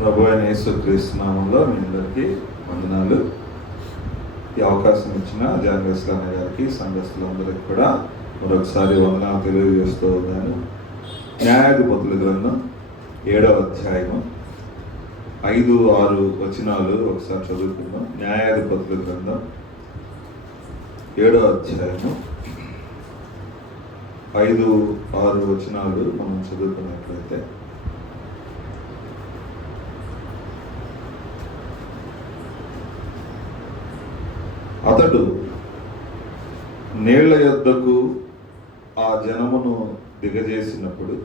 ప్రభు అయిన యేసుక్రీస్తు నామంలో మీ అందరికీ వందనాలు. ఈ అవకాశం ఇచ్చిన జాన్వేస్ అన్నయ్య గారికి, సంఘస్థులందరికీ కూడా మరొకసారి వందనాలు తెలియజేస్తూ ఉన్నాను. న్యాయాధిపతుల గ్రంథం 7వ అధ్యాయము 5-6 వచనాలు ఒకసారి చదువుకుందాం. న్యాయాధిపతుల గ్రంథం 7వ అధ్యాయము 5-6 వచనాలు మనం చదువుకున్నట్లయితే, అతడు నీళ్ల యొద్దకు ఆ జనమును దిగజేసినప్పుడు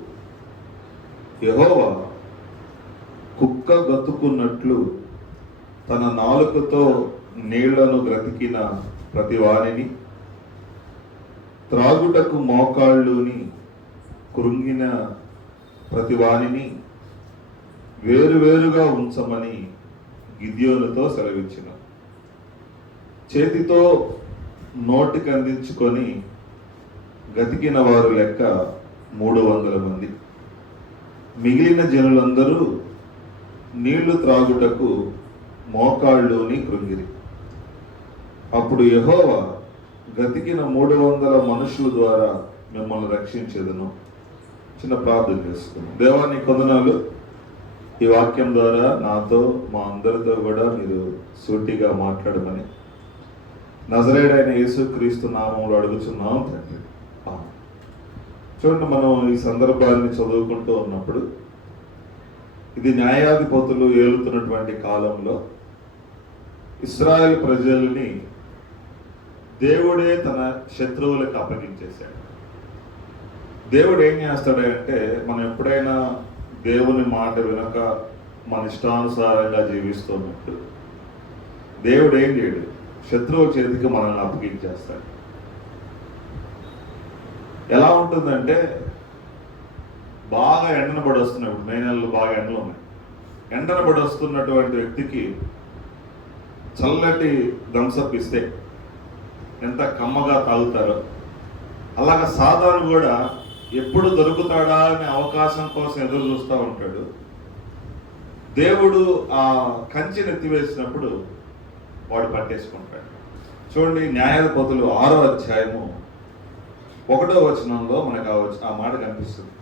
యెహోవా కుక్క గతుకున్నట్లు తన నాలుకతో నీళ్లను బ్రతికిన ప్రతి వానిని, త్రాగుటకు మోకాళ్ళుని కృంగిన ప్రతి వానిని వేరువేరుగా ఉంచమని గిద్యోనుతో సెలవిచ్చిన. చేతితో నోటికి అందించుకొని గతికిన వారు లెక్క 300 మంది. మిగిలిన జనులందరూ నీళ్లు త్రాగుటకు మోకాళ్ళుని కృంగిరి. అప్పుడు యెహోవా గతికిన 300 మనుషుల ద్వారా మిమ్మల్ని రక్షించేదను. చిన్న ప్రార్థన చేసుకున్నాం. దేవా నీ కొందనాలు, ఈ వాక్యం ద్వారా నాతో మా అందరితో కూడా మీరు సూటిగా మాట్లాడమని నజరేయుడైన యేసుక్రీస్తు నామములో అడుగుచున్నాం తండ్రి. చూడండి, మనం ఈ సందర్భాన్ని చదువుకుంటూ ఉన్నప్పుడు ఇది న్యాయాధిపతులు ఏలుతున్నటువంటి కాలంలో ఇశ్రాయేల్ ప్రజల్ని దేవుడే తన శత్రువులకు అప్పగించేశాడు. దేవుడు ఏం చేస్తాడంటే, మనం ఎప్పుడైనా దేవుని మాట వినక మన ఇష్టానుసారంగా జీవిస్తున్నట్టు దేవుడు ఏం చేయడు, శత్రువుల చేతికి మనల్ని అప్పగించేస్తాడు. ఎలా ఉంటుందంటే, బాగా ఎండన పడి వస్తున్నాయి. ఇప్పుడు మే నెలలు బాగా ఎండలు ఉన్నాయి. ఎండన పడి వస్తున్నటువంటి వ్యక్తికి చల్లటి థమ్సప్ ఇస్తే ఎంత కమ్మగా తాగుతారో, అలాగా సాధారణ కూడా ఎప్పుడు దొరుకుతాడా అనే అవకాశం కోసం ఎదురు చూస్తూ ఉంటాడు. దేవుడు ఆ కంచెని ఎత్తివేసినప్పుడు వాడు పట్టేసుకుంటాడు. చూడండి, న్యాయాధిపతులు 6వ అధ్యాయము 1వ వచనంలో మనకు ఆ మాట కనిపిస్తుంది.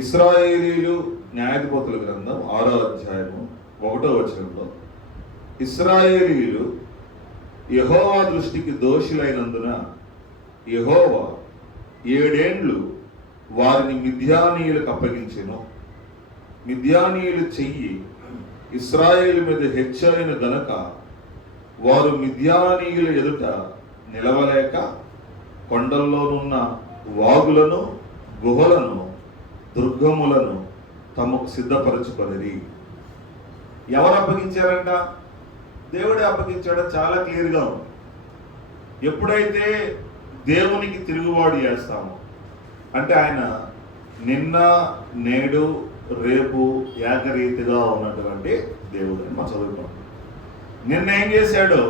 ఇశ్రాయేలీలు న్యాయాధిపతుల గ్రంథం 6వ అధ్యాయము 1వ వచనంలో, ఇశ్రాయేలీలు యెహోవా దృష్టికి దోషులైనందున యెహోవా 7 ఏండ్లు వారిని మిద్యానీయులకు అప్పగించెను. మిద్యానీయులు చెయ్యి ఇశ్రాయేలు మీద హెచ్చైన గనక వారు మిద్యానీయుల ఎదుట నిలవలేక కొండల్లోనున్న వాగులను, గుహలను, దుర్గములను తమకు సిద్ధపరచుకొనిరి. ఎవరు అప్పగించారంట? దేవుడే అప్పగించాడో చాలా క్లియర్గా ఉంది. ఎప్పుడైతే దేవునికి తిరుగుబాటు చేస్తామో, అంటే ఆయన నిన్న, నేడు, రేపు ఏకరీతిగా ఉన్నటువంటి దేవుడు అని మనం చదువుతాం. నిన్న ఏం చేశాడో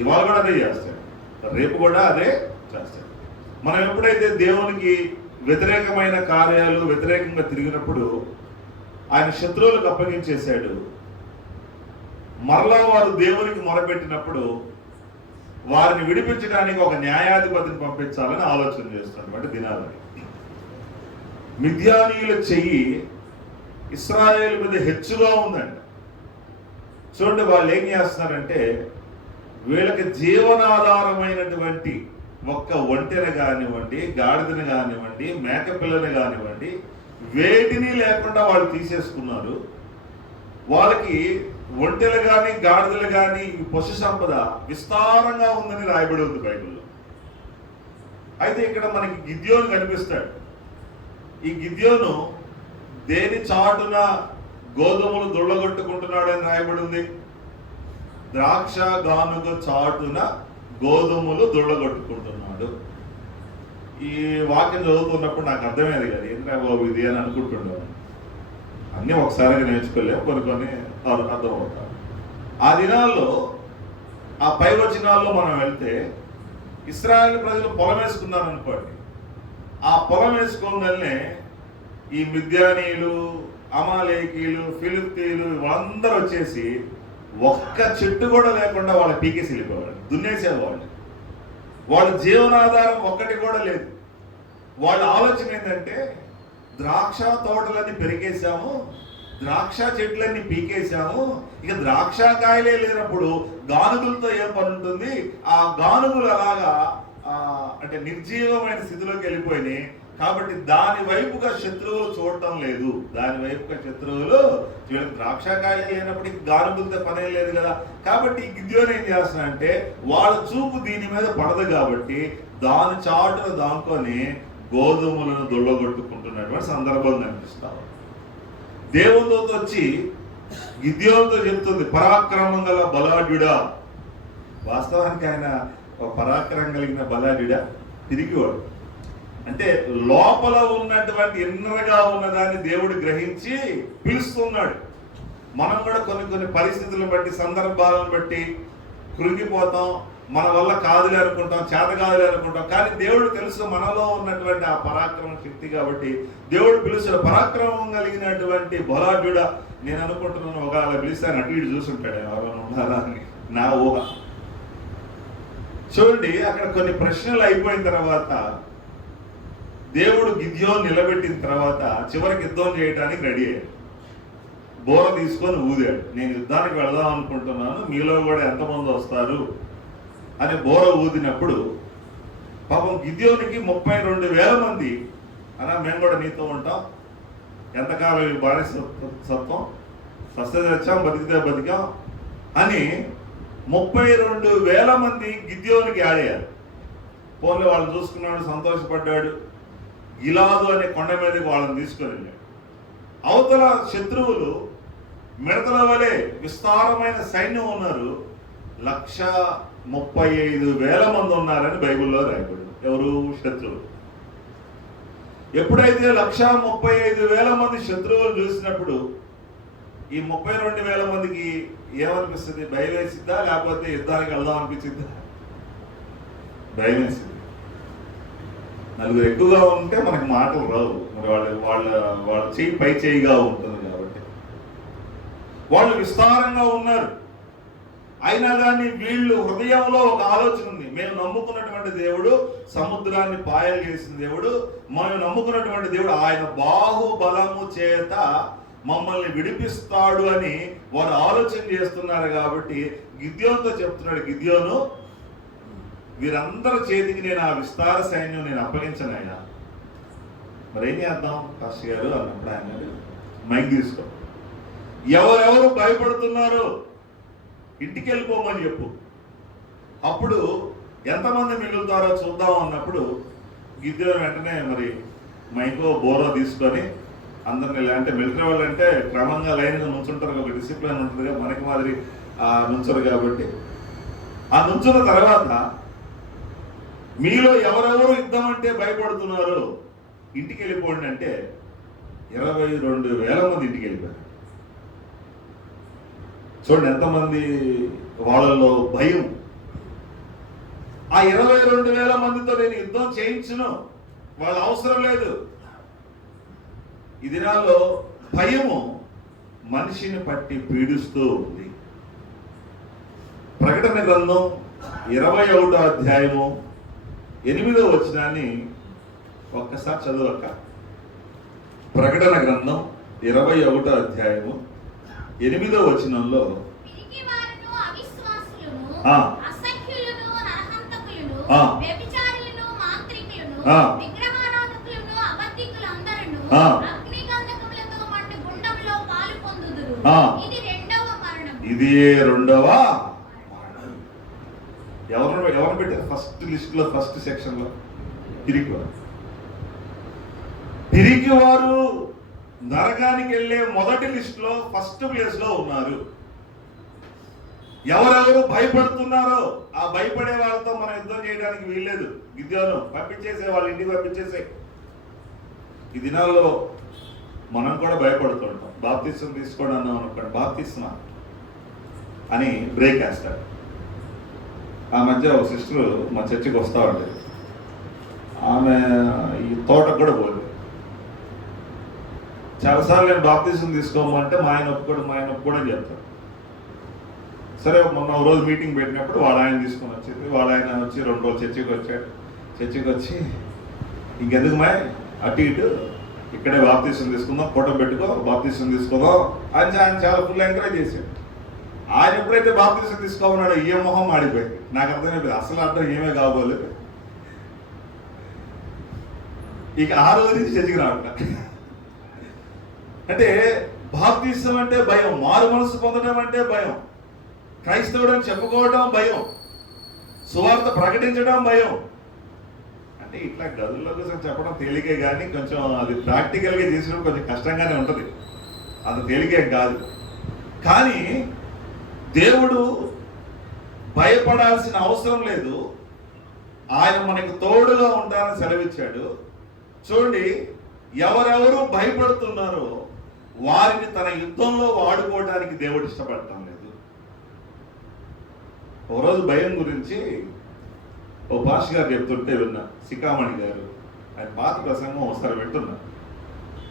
ఇవాళ కూడా అదే చేస్తాడు, రేపు కూడా అదే చేస్తాడు. మనం ఎప్పుడైతే దేవునికి వ్యతిరేకమైన కార్యాలు వ్యతిరేకంగా తిరిగినప్పుడు ఆయన శత్రువులకు అప్పగించేశాడు. మరలా వారు దేవునికి మొరపెట్టినప్పుడు వారిని విడిపించడానికి ఒక న్యాయాధిపతిని పంపించాలని ఆలోచన చేస్తున్నటువంటి దినాలని. మిద్యానీయుల చెయ్యి ఇశ్రాయేలు మీద హెచ్చుగా ఉందండి. చూడండి, వాళ్ళు ఏం చేస్తున్నారంటే, వీళ్ళకి జీవనాధారమైనటువంటి ఒక్క ఒంటెని కానివ్వండి, గాడిదని కానివ్వండి, మేకపిల్లని కానివ్వండి, వేటిని లేకుండా వాళ్ళు తీసేసుకున్నారు. వాళ్ళకి ఒంటెలు కానీ, గాడిదలు కానీ, పశు సంపద విస్తారంగా ఉందని రాయబడి ఉంది బైబిల్లో. అయితే ఇక్కడ మనకి గిద్యోను కనిపిస్తాడు. ఈ గిద్యోను దేని చాటున గోధుమలు దొళ్ళగొట్టుకుంటున్నాడని రాయబడి ఉంది. ద్రాక్ష గానుగ చాటున గోధుమలు దొళ్ళగొట్టుకుంటున్నాడు. ఈ వాక్యం చదువుతున్నప్పుడు నాకు అర్థమయ్యేది కదా, ఏంటంటే బాబు ఇది అని అనుకుంటున్నాను. అన్నీ ఒకసారిగా నేర్చుకోలేము, కొన్ని అర్థమవుతారు. ఆ దినాల్లో ఆ పై వచనాల్లో మనం వెళ్తే ఇశ్రాయేలు ప్రజలు పొలం వేసుకున్నారు అనుకోండి. ఆ పొలం వేసుకోగానే ఈ మిద్యానీయులు, అమాలేకీలు, ఫిలిస్తీయులు వాళ్ళందరూ వచ్చేసి ఒక్క చెట్టు కూడా లేకుండా వాళ్ళ పీకేసి వెళ్ళిపోవాలి, దున్నేసేవాళ్ళు. వాళ్ళ జీవనాధారం ఒక్కటి కూడా లేదు. వాళ్ళ ఆలోచన ఏంటంటే, ద్రాక్ష తోటలన్నీ పెరిగేసాము, ద్రాక్ష చెట్లన్నీ పీకేసాము, ఇక ద్రాక్ష కాయలే లేనప్పుడు గానుగులతో ఏం పని ఉంటుంది? ఆ గానుగులు అలాగా అంటే నిర్జీవమైన స్థితిలోకి వెళ్ళిపోయినాయి. కాబట్టి దాని వైపుగా శత్రువులు చూడటం లేదు. దాని వైపుగా శత్రువులు ద్రాక్షకాయలు లేనప్పటికీ గానుగులతో పనే లేదు కదా. కాబట్టి గిద్యోను ఏం చేస్తున్నాడంటే, వాళ్ళ చూపు దీని మీద పడదు కాబట్టి దాని చాటున దాంకొని గోధుమలను దొల్లగొట్టుకుంటున్నటువంటి సందర్భం కనిపిస్తాం. దేవునితో వచ్చి గిద్యోనుతో చెప్తుంది, పరాక్రమం గల బలాఢ్యుడా. వాస్తవానికి ఆయన పరాక్రమం కలిగిన బలాఢ్యుడా, తిరిగివాడు. అంటే లోపల ఉన్నటువంటి ఎన్నరగా ఉన్నదాన్ని దేవుడు గ్రహించి పిలుస్తున్నాడు. మనం కూడా కొన్ని పరిస్థితులను బట్టి, సందర్భాలను బట్టి కృంగిపోతాం, మన వల్ల కాదులే అనుకుంటాం, చేత కాదులే అనుకుంటాం. కానీ దేవుడు తెలుసు మనలో ఉన్నటువంటి ఆ పరాక్రమ శక్తి. కాబట్టి దేవుడు పిలుస్తాడు, పరాక్రమం కలిగినటువంటి బలాఢ్యుడా. నేను అనుకుంటున్నాను, ఒకవేళ పిలిస్తాను అటు ఇటు చూసుంటాడు ఎవరైనా ఉన్నారా అని నా ఊహ. చూడండి, అక్కడ కొన్ని ప్రశ్నలు అయిపోయిన తర్వాత దేవుడు గిద్యోను నిలబెట్టిన తర్వాత చివరికి యుద్ధం చేయడానికి రెడీ అయ్యాడు. బోర తీసుకొని ఊదాడు, నేను యుద్ధానికి వెళదాం అనుకుంటున్నాను, మీలో కూడా ఎంతమంది వస్తారు అని బోర ఊదినప్పుడు పాపం గిద్యోనికి 32,000 మంది అలా, మేము కూడా నీతో ఉంటాం, ఎంతకాలం బానిసత్వం, సస్తే తెచ్చాం, బతికితే బతికాం అని 32,000 మంది గిద్యోనికి ఆడారు. ఫోన్లో వాళ్ళని చూసుకున్నాడు, సంతోషపడ్డాడు. గిలాదు అనే కొండ మీదకి వాళ్ళని తీసుకొని వెళ్ళాడు. అవతల శత్రువులు మిడతల వలె విస్తారమైన సైన్యం ఉన్నారు, 135,000 మంది ఉన్నారని బైబిల్లో రాయబడింది. ఎవరు? శత్రువులు. ఎప్పుడైతే 135,000 మంది శత్రువులు చూసినప్పుడు ఈ 32,000 మందికి ఏమనిపిస్తుంది? భయం వేసిద్దా, లేకపోతే యుద్ధానికి వెళ్దాం అనిపించిందా? భయం వేసింది. నలుగురు ఎక్కువగా ఉంటే మనకి మాటలు రావు, మరి వాళ్ళ చేయి పై చేయిగా ఉంటుంది కాబట్టి. వాళ్ళు విస్తారంగా ఉన్నారు. అయినా కానీ వీళ్ళు హృదయంలో ఒక ఆలోచన ఉంది, మేము నమ్ముకున్నటువంటి దేవుడు సముద్రాన్ని పాయలు చేసిన దేవుడు, మేము నమ్ముకున్నటువంటి దేవుడు ఆయన బాహుబలము చేత మమ్మల్ని విడిపిస్తాడు అని వారు ఆలోచన చేస్తున్నారు. కాబట్టి గిద్యోనుతో చెప్తున్నాడు, గిద్యోను, వీరందరి చేతికి నేను ఆ విస్తార సైన్యం నేను అప్పగించనయ్యా, మరేం చేద్దాం పాస్టర్ గారు అన్నప్పుడు ఆయన మైక్ తీసుకో, ఎవరెవరు భయపడుతున్నారో ఇంటికి వెళ్ళిపోమని చెప్పు, అప్పుడు ఎంతమంది మిగులుతారో చూద్దాం అన్నప్పుడు గిద్యోను వెంటనే మరి మైకో బోరో తీసుకొని అందరినీ, అంటే మిలిటరీ వాళ్ళు అంటే క్రమంగా లైన్గా నుంచుంటారు, ఒక డిసిప్లిన్ ఉంటుందిగా, మనకి మాదిరి నుంచరు కాబట్టి ఆ నుంచున్న తర్వాత మీలో ఎవరెవరు యుద్ధం అంటే భయపడుతున్నారు ఇంటికి వెళ్ళిపోండి అంటే 22,000 మంది ఇంటికి వెళ్ళిపోయారు. చూడండి ఎంతమంది వాళ్ళలో భయం. ఆ 22,000 మందితో నేను యుద్ధం చేయించును, వాళ్ళ అవసరం లేదు. ఈ దినాల్లో భయము మనిషిని పట్టి పీడిస్తూ ఉంది. ప్రకటన గ్రంథం 21వ అధ్యాయము 8వ వచనాన్ని ఒక్కసారి చదువక్క. ప్రకటన గ్రంథం 21వ అధ్యాయము 8వ వచనంలో, ఇది రెండవ మరణం. ఎవరు పెట్టారు? ఫస్ట్ లిస్ట్ లో, ఫస్ట్ సెక్షన్ లో పిరికివారు నరకానికి వెళ్ళే మొదటి లిస్ట్ లో ఫస్ట్ ప్లేస్ లో ఉన్నారు. ఎవరెవరు భయపడుతున్నారో ఆ భయపడే వాళ్ళతో మనం యుద్ధం చేయడానికి వీల్లేదు. గిద్యోను పంపించేసే, వాళ్ళ ఇంటికి పంపించేసే. ఈ దినాల్లో మనం కూడా భయపడుతుంటాం. బాప్తిస్మం తీసుకోండి అన్నాం అనుకోండి, బాప్తిస్మా అని బ్రేక్ వేస్తాడు. ఆ మధ్య ఒక సిస్టర్ మా చర్చికి వస్తూ ఉండేది. ఆమె ఈ తోటకు కూడా పోలేదు. చాలాసార్లు నేను బాప్తీసం తీసుకోమంటే మా ఆయన ఒప్పుకోవడం చెప్తాను. సరే, మొన్న ఒక రోజు మీటింగ్ పెట్టినప్పుడు వాళ్ళ ఆయన తీసుకొని వచ్చింది. వాళ్ళ ఆయన వచ్చి 2 రోజులు చర్చికి వచ్చాడు. చర్చికి వచ్చి ఇంకెందుకు అటు ఇటు ఇక్కడే బాప్తీసం తీసుకుందాం, ఫోటో పెట్టుకో, బాప్తీసం తీసుకుందాం అని ఆయన చాలా ఫుల్ ఎంకరేజ్ చేశాడు. ఆయన ఎప్పుడైతే బాప్తీసం తీసుకోమన్నాడో ఏ మొహం ఆడిపోయింది. నాకు అర్థమైపోయింది, అసలు అర్థం ఏమే కాబోలేదు. ఇక ఆ రోజు నుంచి చర్చికి రావట్లే. అంటే బాప్తీసం అంటే భయం, మారు మనసు పొందడం అంటే భయం, క్రైస్తవుడు అని చెప్పుకోవడం భయం, సువార్త ప్రకటించడం భయం. అంటే ఇట్లా గదుల్లో కోసం చెప్పడం తేలికే కానీ కొంచెం అది ప్రాక్టికల్గా చేసినప్పుడు కొంచెం కష్టంగానే ఉంటుంది. అంత తేలికే కాదు. కానీ దేవుడు భయపడాల్సిన అవసరం లేదు. ఆయన మనకు తోడుగా ఉంటారని సెలవిచ్చాడు. చూడండి, ఎవరెవరు భయపడుతున్నారో వారిని తన యుద్ధంలో వాడుకోవడానికి దేవుడు ఇష్టపడటం లేదు. ఒకరోజు భయం గురించి ఓ భాష గారు చెప్తుంటే విన్నా, సికామణి గారు. ఆయన పాత ప్రసంగం ఒకసారి వింటున్నా.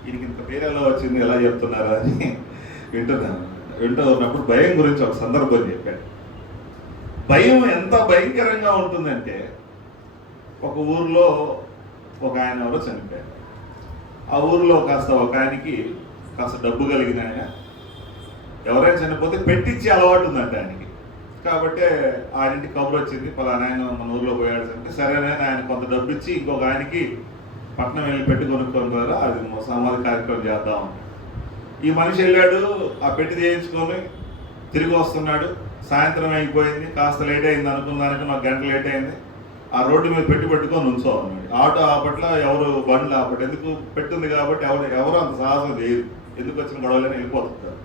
ఈయనకి ఇంత పేరెలా వచ్చింది, ఎలా చెప్తున్నారా అని వింటూ ఉన్నప్పుడు భయం గురించి ఒక సందర్భం చెప్పాడు. భయం ఎంత భయంకరంగా ఉంటుందంటే, ఒక ఊర్లో ఒక ఆయన ఎవరో చనిపోయారు. ఆ ఊర్లో ఒక ఆయనకి కాస్త డబ్బు కలిగిన ఆయన, ఎవరైనా చనిపోతే పెట్టించి అలవాటు ఉందంట ఆయనకి. కాబట్టి ఆయనంటి కబురు వచ్చింది, పలానా ఆయన మన ఊర్లో పోయాడు అంటే, సరేనే ఆయన కొంత డబ్బు ఇచ్చి ఇంకొక ఆయనకి పట్నం వెళ్ళి పెట్టి కొనుక్కొని ద్వారా అది సమాధి కార్యక్రమం చేద్దాం. ఈ మనిషి వెళ్ళాడు, ఆ పెట్టి చేయించుకొని తిరిగి వస్తున్నాడు. సాయంత్రం అయిపోయింది, కాస్త లేట్ అయింది అనుకున్నానికి, 1 గంట లేట్ అయింది. ఆ రోడ్డు మీద పెట్టుకొని ఉంచో అన్నాడు. ఆటో ఆపట్ల, ఎవరు బండ్లు ఆపట్ల. ఎందుకు పెట్టింది కాబట్టి ఎవరు అంత సాహసం చేయరు, ఎందుకు వచ్చిన గొడవలని వెళ్ళిపోతుంటారు.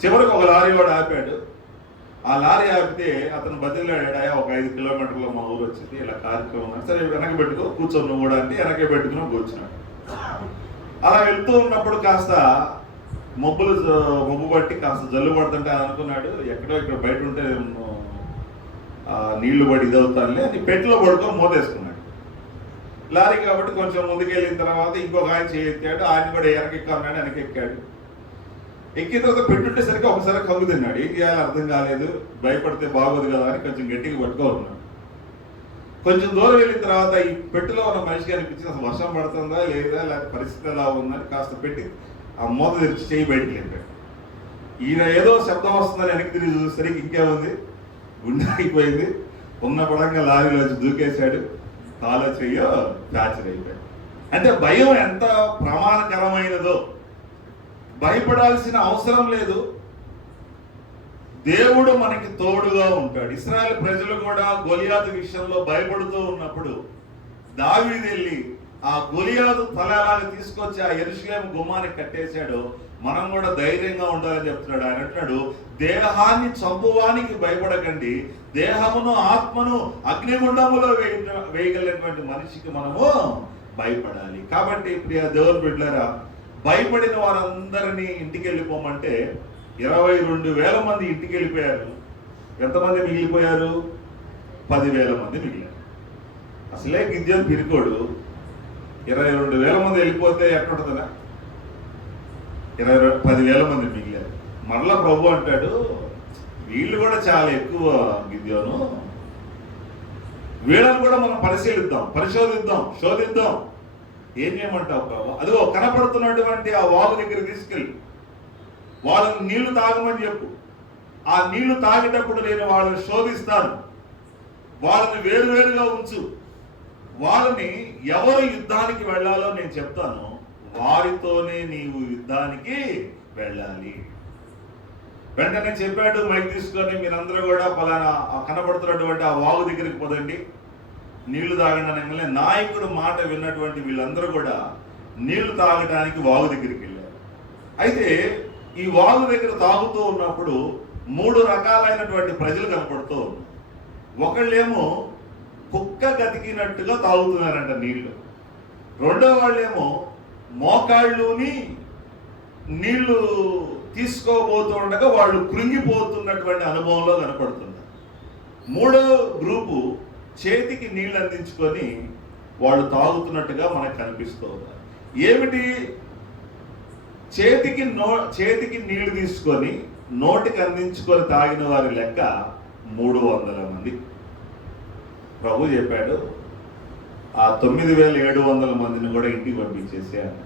చివరికి ఒక లారీ వాడు ఆపాడు. ఆ లారీ ఆపితే అతను బదిలాడా, ఒక 5 కిలోమీటర్లో మా ఊరు వచ్చింది, ఇలా కార్యక్రమం. సరే వెనక పెట్టుకో, కూర్చొని నువ్వు కూడా అంటే వెనకే పెట్టుకుని కూర్చున్నాడు. అలా వెళ్తూ ఉన్నప్పుడు కాస్త మబ్బు బట్టి కాస్త జల్లు పడుతుంటే అనుకున్నాడు, ఎక్కడో ఇక్కడ బయట ఉంటే నీళ్లు పడి ఇదవుతానులే అని పెట్టిలో పడుకొని మోతేసుకున్నాడు. లారీ కాబట్టి కొంచెం ముందుకెళ్ళిన తర్వాత ఇంకొక ఆయన చేయెత్తాడు. ఆయన కూడా వెనకెక్కన్నాడు, వెనకెక్కాడు. ఎక్కిన తర్వాత పెట్టుంటేసరికి ఒకసారి కంగు తిన్నాడు. ఏం చేయాలో అర్థం కాలేదు, భయపడితే బాగోదు కదా అని కొంచెం గట్టిగా పట్టుకోన్నాడు. కొంచెం దూరం వెళ్ళిన తర్వాత ఈ పెట్టెలో ఉన్న మనిషికి అనిపించింది, అసలు వర్షం పడుతుందా లేదా, లేకపోతే పరిస్థితి ఎలా ఉందని కాస్త పెట్టి ఆ మూత తెరిచి చేయి బయటికి వెళ్ళాడు. ఈయన ఏదో శబ్దం వస్తుందని వెనక్కి తిరిగి చూసేసరికి ఇంకేముంది, గుండె అయిపోయింది. ఉన్న పడంగా లారీలోంచి దూకేశాడు. కాలో చెయ్యో ఫ్రాక్చర్ అయిపోయాడు. అంటే భయం ఎంత ప్రమాదకరమైనదో. భయపడాల్సిన అవసరం లేదు, దేవుడు మనకి తోడుగా ఉంటాడు. ఇశ్రాయేలు ప్రజలు కూడా గొలియాతు విషయంలో భయపడుతూ ఉన్నప్పుడు దావీదు వెళ్ళి ఆ గొలియాతు తల ఎలాగ తీసుకొచ్చి ఆ యెరూషలేము గుమ్మానికి కట్టేశాడో మనం కూడా ధైర్యంగా ఉండాలని చెప్తున్నాడు. ఆయన అంటున్నాడు, దేహాన్ని చంపువానికి భయపడకండి, దేహమును ఆత్మను అగ్నిగుండములో వేయగలిగినటువంటి మనిషికి మనము భయపడాలి. కాబట్టి ప్రియ దేవుని బిడ్డలారా, భయపడిన వారందరినీ ఇంటికి వెళ్ళిపోమంటే 22,000 మంది ఇంటికి వెళ్ళిపోయారు. ఎంతమంది మిగిలిపోయారు? 10,000 మంది మిగిలారు. అసలే గిద్యోను పిరికోడు. 22,000 మంది వెళ్ళిపోతే ఎక్కడుంటుందా? 10,000 మంది మిగిలారు. మరలా ప్రభు అంటాడు, వీళ్ళు కూడా చాలా ఎక్కువ గిద్యోను, వీళ్ళని కూడా మనం పరిశోధిద్దాం, శోధిద్దాం. ఏం చేయమంటావు ప్రభు? అదిగో కనపడుతున్నటువంటి ఆ వాగు దగ్గర తీసుకెళ్ళి వాళ్ళని నీళ్లు తాగమని చెప్పు. ఆ నీళ్లు తాగేటప్పుడు నేను వాళ్ళని శోధిస్తాను, వాళ్ళని వేరువేరుగా ఉంచు, వాళ్ళని ఎవరు యుద్ధానికి వెళ్ళాలో నేను చెప్తాను, వారితోనే నీవు యుద్ధానికి వెళ్ళాలి. వెంటనే చెప్పాడు, మైక్ తీసుకొని మీరందరూ కూడా పలానా కనపడుతున్నటువంటి ఆ వాగు దగ్గరికి పోదండి, నీళ్లు తాగడానికి. నాయకుడు మాట విన్నటువంటి వీళ్ళందరూ కూడా నీళ్లు తాగడానికి వాగు దగ్గరికి వెళ్ళారు. అయితే ఈ వాగు దగ్గర తాగుతూ ఉన్నప్పుడు 3 రకాలైనటువంటి ప్రజలు కనపడుతూ ఉన్నారు. ఒకళ్ళేమో కుక్క గతికినట్టుగా తాగుతున్నారంట నీళ్లు. రెండో వాళ్ళేమో మోకాళ్ళుని నీళ్లు తీసుకోబోతూ ఉండగా వాళ్ళు కృంగిపోతున్నటువంటి అనుభవంలో కనపడుతున్నారు. మూడో గ్రూపు చేతికి నీళ్ళు అందించుకొని వాళ్ళు తాగుతున్నట్టుగా మనకు కనిపిస్తూ ఉన్నారు. ఏమిటి? చేతికి నీళ్లు తీసుకొని నోటికి అందించుకొని తాగిన వారి లెక్క 300 మంది. ప్రభు చెప్పాడు, ఆ 9700 మందిని కూడా ఇంటికి పంపించేసాను.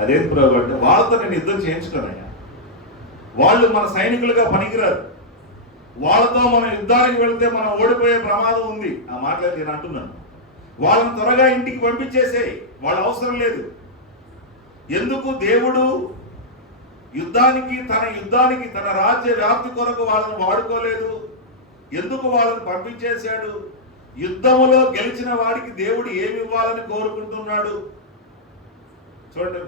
అదేంటి ప్రభు అంటే, వాళ్ళతో నేను యుద్ధం చేయించుకున్నాయా, వాళ్ళు మన సైనికులుగా పనికిరారు, వాళ్ళతో మనం యుద్ధానికి వెళితే మనం ఓడిపోయే ప్రమాదం ఉంది. ఆ మాటలు నేను అంటున్నాను. వాళ్ళని త్వరగా ఇంటికి పంపించేసేయి, వాళ్ళ అవసరం లేదు. ఎందుకు దేవుడు యుద్ధానికి తన రాజ్య వ్యాప్తి కొరకు వాళ్ళని వాడుకోలేదు? ఎందుకు వాళ్ళని పంపించేశాడు? యుద్ధములో గెలిచిన వాడికి దేవుడు ఏమి ఇవ్వాలని కోరుకుంటున్నాడు? చూడండి,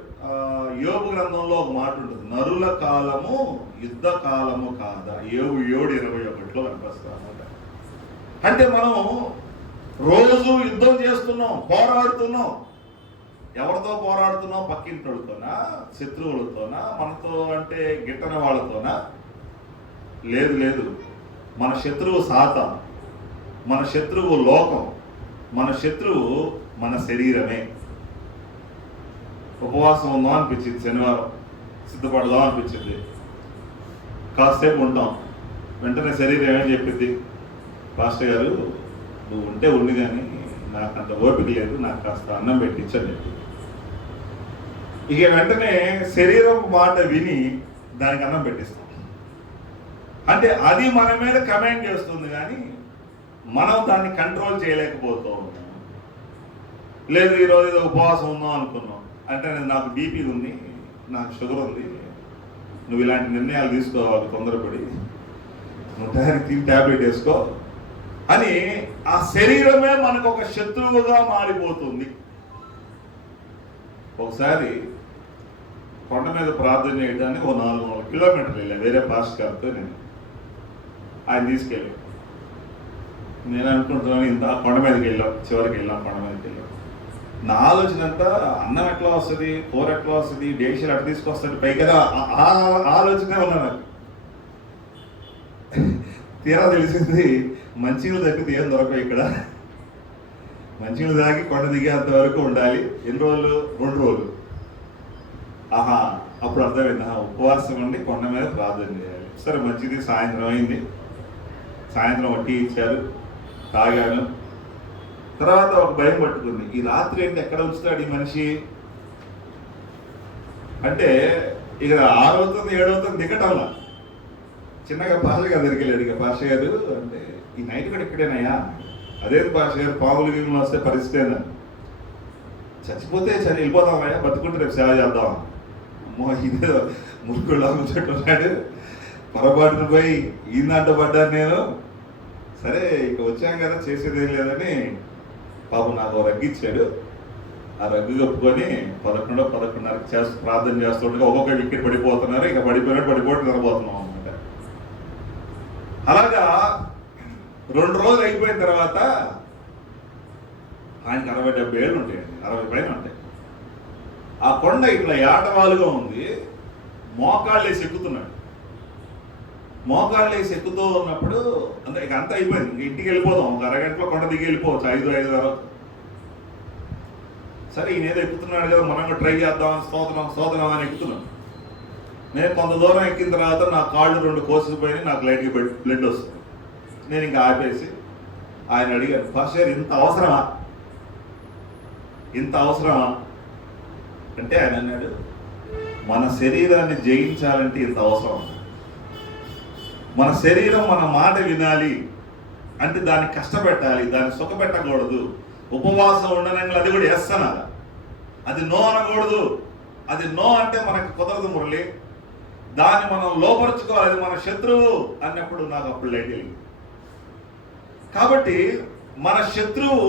యోబు గ్రంథంలో ఒక మాట ఉంటుంది, నరుల కాలము యుద్ధ కాలము కాదా. యోబు 7:21 కనిపిస్తాం అన్నమాట. అంటే మనం రోజు యుద్ధం చేస్తున్నాం, పోరాడుతున్నాం. ఎవరితో పోరాడుతున్నాం? పక్కింటోళ్ళతోనా, శత్రువులతోనా, మనతో అంటే గిట్టన వాళ్ళతోనా? లేదు. మన శత్రువు సాతాను, మన శత్రువు లోకం, మన శత్రువు మన శరీరమే. ఉపవాసం ఉందాం అనిపించింది, శనివారం సిద్ధపడదాం అనిపించింది, కాసేపు ఉంటాం, వెంటనే శరీరం ఏమని చెప్పింది, పాస్టర్ గారు నువ్వు ఉంటే ఉండి కానీ నాకు అంత ఓపిక లేదు, నాకు కాస్త అన్నం పెట్టించని చెప్పి. ఇక వెంటనే శరీరం మాట విని దానికి అన్నం పెట్టిస్తాం. అంటే అది మన మీద కమాండ్ చేస్తుంది, కానీ మనం దాన్ని కంట్రోల్ చేయలేకపోతూ ఉన్నాం. లేదు, ఈరోజు ఏదో ఉపవాసం ఉందాం అనుకున్నాం అంటే, నాకు బీపీ ఉంది, నాకు షుగర్ ఉంది, నువ్వు ఇలాంటి నిర్ణయాలు తీసుకోవాలి తొందరపడి, నువ్వు టైంకి ట్యాబ్లెట్ వేసుకో అని ఆ శరీరమే మనకు ఒక శత్రువుగా మారిపోతుంది. ఒకసారి కొండ మీద ప్రార్థన చేయడానికి 400 కిలోమీటర్లు వెళ్ళా, వేరే పాస్ట్ గారితో ఆయన తీసుకెళ్ళి. నేను అనుకుంటున్నాను, ఇంత కొండ మీదకి వెళ్ళాం, చివరికి వెళ్ళాం, కొండ మీదకి వెళ్ళాం. నా ఆలోచన అంతా అన్నం ఎట్లా వస్తుంది, కూర ఎట్లా వస్తుంది, డేషియల్ ఎట్లా తీసుకొస్తుంది పై కదా, ఆలోచనే ఉన్నాను. తీరా తెలిసింది, మంచినీళ్ళు తప్పితే ఏం దొరకవు ఇక్కడ. మంచినీళ్ళు తాగి కొండ దిగేంత వరకు ఉండాలి. ఎన్ని రోజులు? 2 రోజులు. ఆహా, అప్పుడు అర్థమైంది, ఉపవాసం ఉండి కొండ మీద ప్రార్థన చేయాలి. సరే మంచిది. సాయంత్రం అయింది, సాయంత్రం టీ ఇచ్చారు, తాగాను. తర్వాత ఒక భయం పట్టుకుంది, ఈ రాత్రి ఏంటి, ఎక్కడ ఉంచుతాడు ఈ మనిషి అంటే. ఇక 6 అవుతుంది 7 అవుతుంది దిగటంలా. చిన్నగా పాష గారు దగ్గరికి వెళ్ళాడు. ఇక పాష గారు అంటే, ఈ నైట్ కూడా ఇక్కడేనయ్యా. అదేంటి పాష గారు, పాములు గిములు వస్తే పరిస్థితి ఏందని. చచ్చిపోతే వెళ్ళిపోతామయ్యా, బతుకుంటే రేపు సేవ చేద్దాం. అమ్మో, ఇదే మురుకుళ్ళు అమ్ముతున్నాడు, పొరపాటును పోయి ఈందంట పడ్డాను నేను. సరే ఇక వచ్చాం కదా, చేసేదేం లేదని పాపం నాకు రగ్గు ఇచ్చాడు. ఆ రగ్గు కప్పుకొని 11:30 ప్రార్థన చేస్తుండగా ఒక్కొక్క వికెట్ పడిపోతున్నారు. ఇక పడిపోయినట్టు నిలబోతున్నాం అనమాట. అలాగా 2 రోజులు అయిపోయిన తర్వాత ఆయనకి 60-70 ఏళ్ళు ఉంటాయండి, 60 పైన ఉంటాయి. ఆ కొండ ఇట్లా ఏటవాలుగా ఉంది, మోకాళ్ళు వేసి ఎక్కుతున్నాడు. మోకాళ్ళు వేసి ఎక్కుతూ ఉన్నప్పుడు ఇక అంతా అయిపోయింది, ఇంక ఇంటికి వెళ్ళిపోదాం, ఒక అరగంటలో కొండ దిగి వెళ్ళిపోవచ్చు, 5:30. సరే ఈయన ఏదో ఎక్కుతున్నాడు కదా, మనం కూడా ట్రై చేద్దాం, స్తోత్రం అని ఎక్కుతున్నాను. నేను కొంత దూరం ఎక్కిన తర్వాత నా కాళ్ళు 2 కోసుకుపోయి నాకు లైట్గా బ్లడ్ వస్తుంది. నేను ఇంకా ఆపేసి ఆయన అడిగాను, పాస్టర్ ఇంత అవసరమా అంటే ఆయన అన్నాడు, మన శరీరాన్ని జయించాలంటే ఇంత అవసరం. మన శరీరం మన మాట వినాలి అంటే దాన్ని కష్టపెట్టాలి, దాన్ని సుఖపెట్టకూడదు. ఉపవాసం ఉండనంగా అది కూడా ఎస్ అనాలి, అది నో అనకూడదు. అది నో అంటే మనకు కుదరదు మురళి, దాన్ని మనం లోపరుచుకోవాలి, అది మన శత్రువు అన్నప్పుడు నాకు అప్పుడు లైట్ వెళ్ళింది. కాబట్టి మన శత్రువు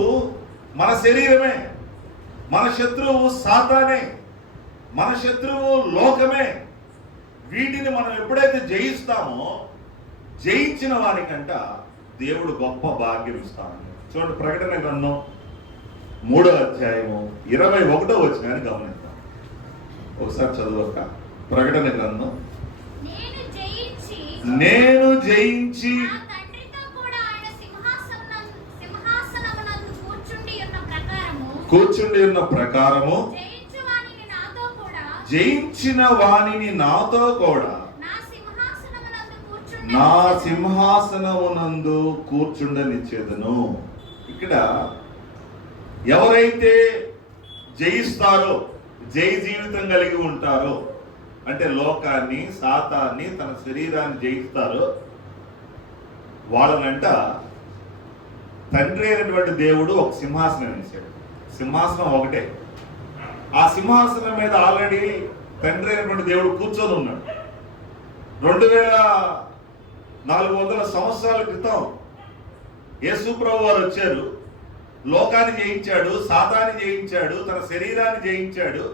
మన శరీరమే, మన శత్రువు సాతానే, మన శత్రువు లోకమే. వీటిని మనం ఎప్పుడైతే జయిస్తామో, జయించిన వారికంట దేవుడు గొప్ప భాగ్యం ఇస్తామని. చూడండి, ప్రకటన గ్రంథం 3వ అధ్యాయము 21వ వచనాన్ని గమనిద్దాం. ఒకసారి చదువుక. ప్రకటన గ్రంథం, నేను జయించి కూర్చుండి ఉన్న ప్రకారము జయించిన వాణిని నాతో కూడా నా సింహాసనమునందు కూర్చుండనిచ్చేదను. ఇక్కడ ఎవరైతే జయిస్తారో, జయ జీవితం కలిగి ఉంటారో, అంటే లోకాన్ని, సాతాన్ని, తన శరీరాన్ని జయిస్తారో వాళ్ళనంట తండ్రి అయినటువంటి దేవుడు ఒక సింహాసనం వేశాడు. సింహాసనం ఒకటే. ఆ సింహాసనం మీద ఆల్రెడీ తండ్రి అయినటువంటి దేవుడు కూర్చొని ఉన్నాడు. 2400 సంవత్సరాల క్రితం యేసు ప్రభు వారు వచ్చారు. లోకాన్ని జయించాడు, సాతాన్ని జయించాడు, తన శరీరాన్ని జయించాడు.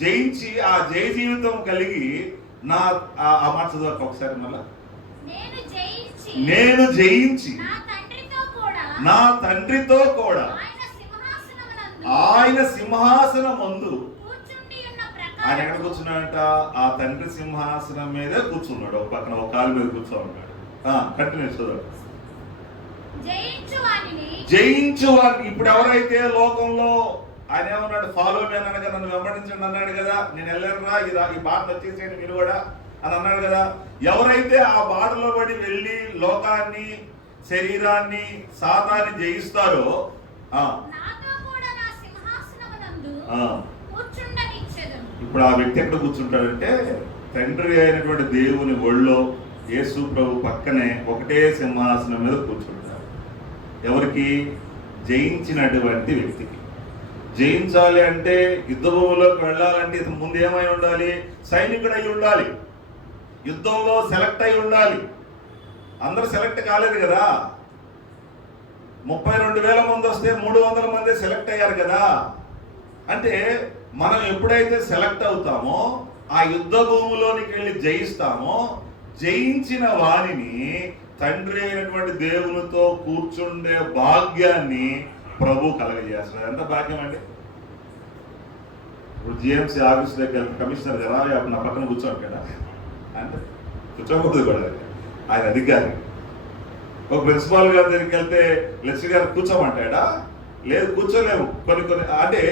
జయించి ఆ జయ జీవితం కలిగి ఆ మాట చదవక ఒకసారి మళ్ళా. నేను జయించి నా తండ్రితో కూడా ఆయన సింహాసనం ముందు, ఆయన ఎక్కడ కూర్చున్నాడంట? ఆ తండ్రి సింహాసనం మీదే కూర్చున్నాడు. ఒక పక్కన ఒక కాలు మీద కూర్చోన్నాడు. కంటిన్యూ చదవండి. జయించు వారిని. ఇప్పుడు ఎవరైతే లోకంలో ఆయన ఏమన్నాడు? ఫాలో మీ అన్నాడు కదా, నన్ను వెంబడించండి అన్నాడు కదా, నేను వెళ్ళానురా, ఈ బాట వచ్చేసేయండి మీరు కూడా అని అన్నాడు కదా. ఎవరైతే ఆ బాటలో పడి వెళ్ళి లోకాన్ని, శరీరాన్ని, సాతాన్ని జయిస్తారో ఇప్పుడు ఆ వ్యక్తి ఎక్కడ కూర్చుంటాడంటే తండ్రి అయినటువంటి దేవుని ఒళ్ళో యేసు ప్రభు పక్కనే ఒకటే సింహాసనం మీద కూర్చుంటాడు. ఎవరికి? జయించినటువంటి వ్యక్తికి. జయించాలి అంటే, యుద్ధ భూమిలోకి వెళ్ళాలంటే ముందు ఏమై ఉండాలి? సైనికుడు అయి ఉండాలి. యుద్ధంలో సెలెక్ట్ అయి ఉండాలి. అందరూ సెలెక్ట్ కాలేదు కదా. 32,000 మంది వస్తే 300 మంది సెలెక్ట్ అయ్యారు కదా. అంటే మనం ఎప్పుడైతే సెలెక్ట్ అవుతామో, ఆ యుద్ధ భూమిలోనికి వెళ్ళి జయిస్తామో, జయించిన వాణిని తండ్రి అయినటువంటి దేవునితో కూర్చుండే భాగ్యాన్ని ప్రభు కలగజేస్తున్నాడు. ఎంత భాగ్యం అండి! ఇప్పుడు జిఎంసీ ఆఫీస్ దగ్గర కమిషనర్ కదా, నా పక్కన కూర్చోండి కదా అంటే కూర్చోకూడదు కూడా, ఆయన అధికారి. ఒక ప్రిన్సిపాల్ గారి దగ్గరికి వెళ్తే లెక్చరర్ గారు కూర్చోమంటాడా? లేదు, కూర్చోలేము కొన్ని అంటే.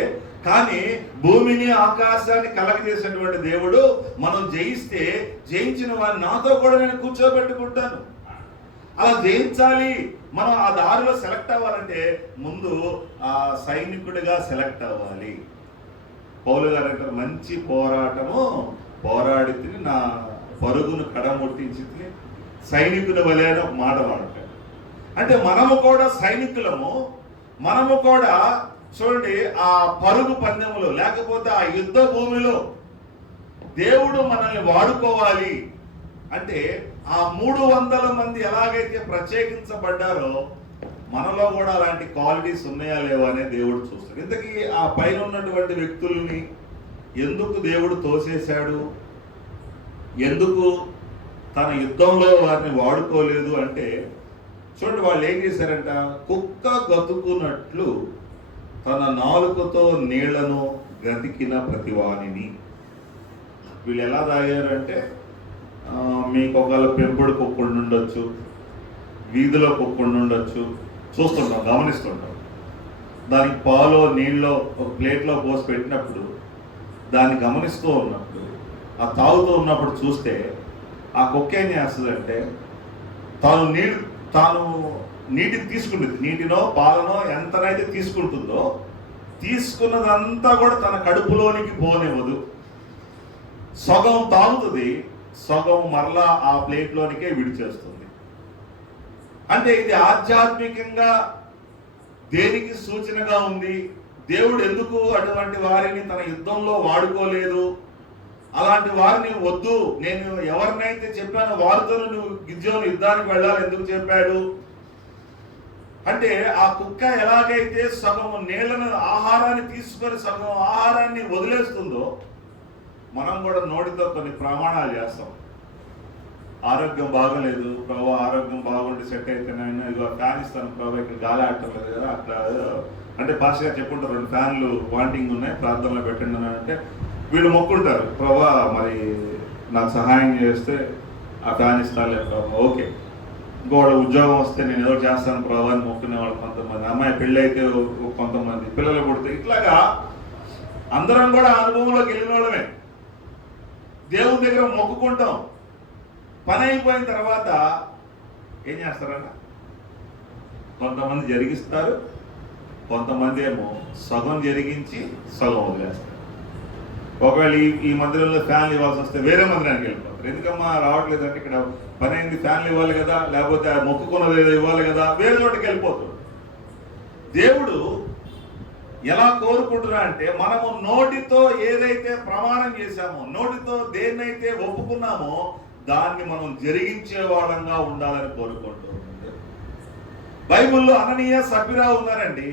కానీ భూమిని, ఆకాశాన్ని కలగజేసినటువంటి దేవుడు మనం జయిస్తే, జయించిన వారిని నాతో కూడా నేను కూర్చోబెట్టుకుంటాను. అలా జయించాలి, మనం ఆ దారిలో సెలెక్ట్ అవ్వాలంటే ముందు ఆ సైనికుడిగా సెలెక్ట్ అవ్వాలి. పౌలు గారు అంటారు, మంచి పోరాటము పోరాడి నా పరుగును కడముట్టించి సైనికుని వలెన ఒక మాట వాడతాడు. అంటే మనము కూడా సైనికులము. మనము కూడా చూడండి, ఆ పరుగు పందెములో, లేకపోతే ఆ యుద్ధ భూమిలో దేవుడు మనల్ని వాడుకోవాలి అంటే, ఆ 300 మంది ఎలాగైతే ప్రత్యేకించబడ్డారో మనలో కూడా అలాంటి క్వాలిటీస్ ఉన్నాయా లేవా అనే దేవుడు చూస్తాడు. ఇంతకీ ఆ పైన ఉన్నటువంటి వ్యక్తుల్ని ఎందుకు దేవుడు తోసేశాడు? ఎందుకు తన యుద్ధంలో వారిని వాడుకోలేదు అంటే, చూడండి వాళ్ళు ఏం చేశారంట? కుక్క గతుకున్నట్లు తన నాలుకతో నీళ్లను గతికిన ప్రతివానిని. వీళ్ళు ఎలా తాగారు అంటే, మీకు ఒకవేళ పెంపుడు కుక్కడు ఉండొచ్చు, వీధిలో కుక్కడు ఉండొచ్చు, చూస్తుంటాం, గమనిస్తుంటాం. దానికి పాలో నీళ్ళలో ఒక ప్లేట్లో పోసి పెట్టినప్పుడు, దాన్ని గమనిస్తూ ఉన్నప్పుడు, ఆ తాగుతూ ఉన్నప్పుడు చూస్తే ఆ కుక్క ఏం చేస్తుందంటే, తాను నీటిని తీసుకుంటుంది. నీటినో పాలనో ఎంతనైతే తీసుకుంటుందో, తీసుకున్నదంతా కూడా తన కడుపులోనికి పోనివ్వదు. సగం తాగుతుంది, సగం మరలా ఆ ప్లేట్లోనికే విడిచేస్తుంది. అంటే ఇది ఆధ్యాత్మికంగా దేనికి సూచనగా ఉంది? దేవుడు ఎందుకు అటువంటి వారిని తన యుద్ధంలో వాడుకోలేదు? అలాంటి వారిని వద్దు, నేను ఎవరినైతే చెప్పానో వారితో నువ్వు గిద్యోను యుద్ధానికి వెళ్ళాలి ఎందుకు చెప్పాడు అంటే, ఆ కుక్క ఎలాగైతే సగం నీళ్లను, ఆహారాన్ని తీసుకొని సగం ఆహారాన్ని వదిలేస్తుందో, మనం కూడా నోటితో కొన్ని ప్రమాణాలు చేస్తాం. ఆరోగ్యం బాగలేదు ప్రభు, ఆరోగ్యం బాగుండి సెట్ అయితే నేను ఇదిగో ఫ్యాన్ ఇస్తాను ప్రభు, ఇక్కడ గాలి ఆడటం లేదు కదా, అట్లా అంటే పాస్గా చెప్పుకుంటారు, 2 ఫ్యాన్లు వాంటింగ్ ఉన్నాయి, ప్రార్థనలో పెట్టండి అని అంటే వీళ్ళు మొక్కుంటారు, ప్రభా మరి నాకు సహాయం చేస్తే ఆ ఫ్యాన్ ఇస్తానులే ప్రభు, ఓకే. ఇంకోటి ఉద్యోగం వస్తే నేను ఏదో చేస్తాను ప్రభు అని మొక్కునే వాళ్ళు కొంతమంది. అమ్మాయి పెళ్ళి అయితే కొంత కొంతమంది పిల్లలు పుడితే ఇట్లాగా అందరం కూడా అనుభవంలోకి వెళ్ళిన వాళ్ళమే. దేవుని దగ్గర మొక్కుకుంటాం, పని అయిపోయిన తర్వాత ఏం చేస్తారన్న, కొంతమంది జరిగిస్తారు, కొంతమంది ఏమో సగం జరిగించి సగం వదిలేస్తారు. ఒకవేళ ఈ మందిరంలో ఫ్యాన్లు ఇవ్వాల్సి వస్తే వేరే మందిరానికి వెళ్ళిపోతారు. ఎందుకమ్మా రావట్లేదు అంటే, ఇక్కడ పని అయింది, ఫ్యాన్లు ఇవ్వాలి కదా, లేకపోతే మొక్కుకున్నది ఏదో ఇవ్వాలి కదా, వేరే చోటికి వెళ్ళిపోతాడు. దేవుడు ఎలా కోరుకుంటున్నా అంటే, మనము నోటితో ఏదైతే ప్రమాణం చేశామో, నోటితో దేన్నైతే ఒప్పుకున్నామో దాన్ని మనం జరిగించే వాళ్ళంగా ఉండాలని కోరుకుంటూ ఉంది. బైబిల్లో అననీయ సప్పిరా ఉన్నారండి.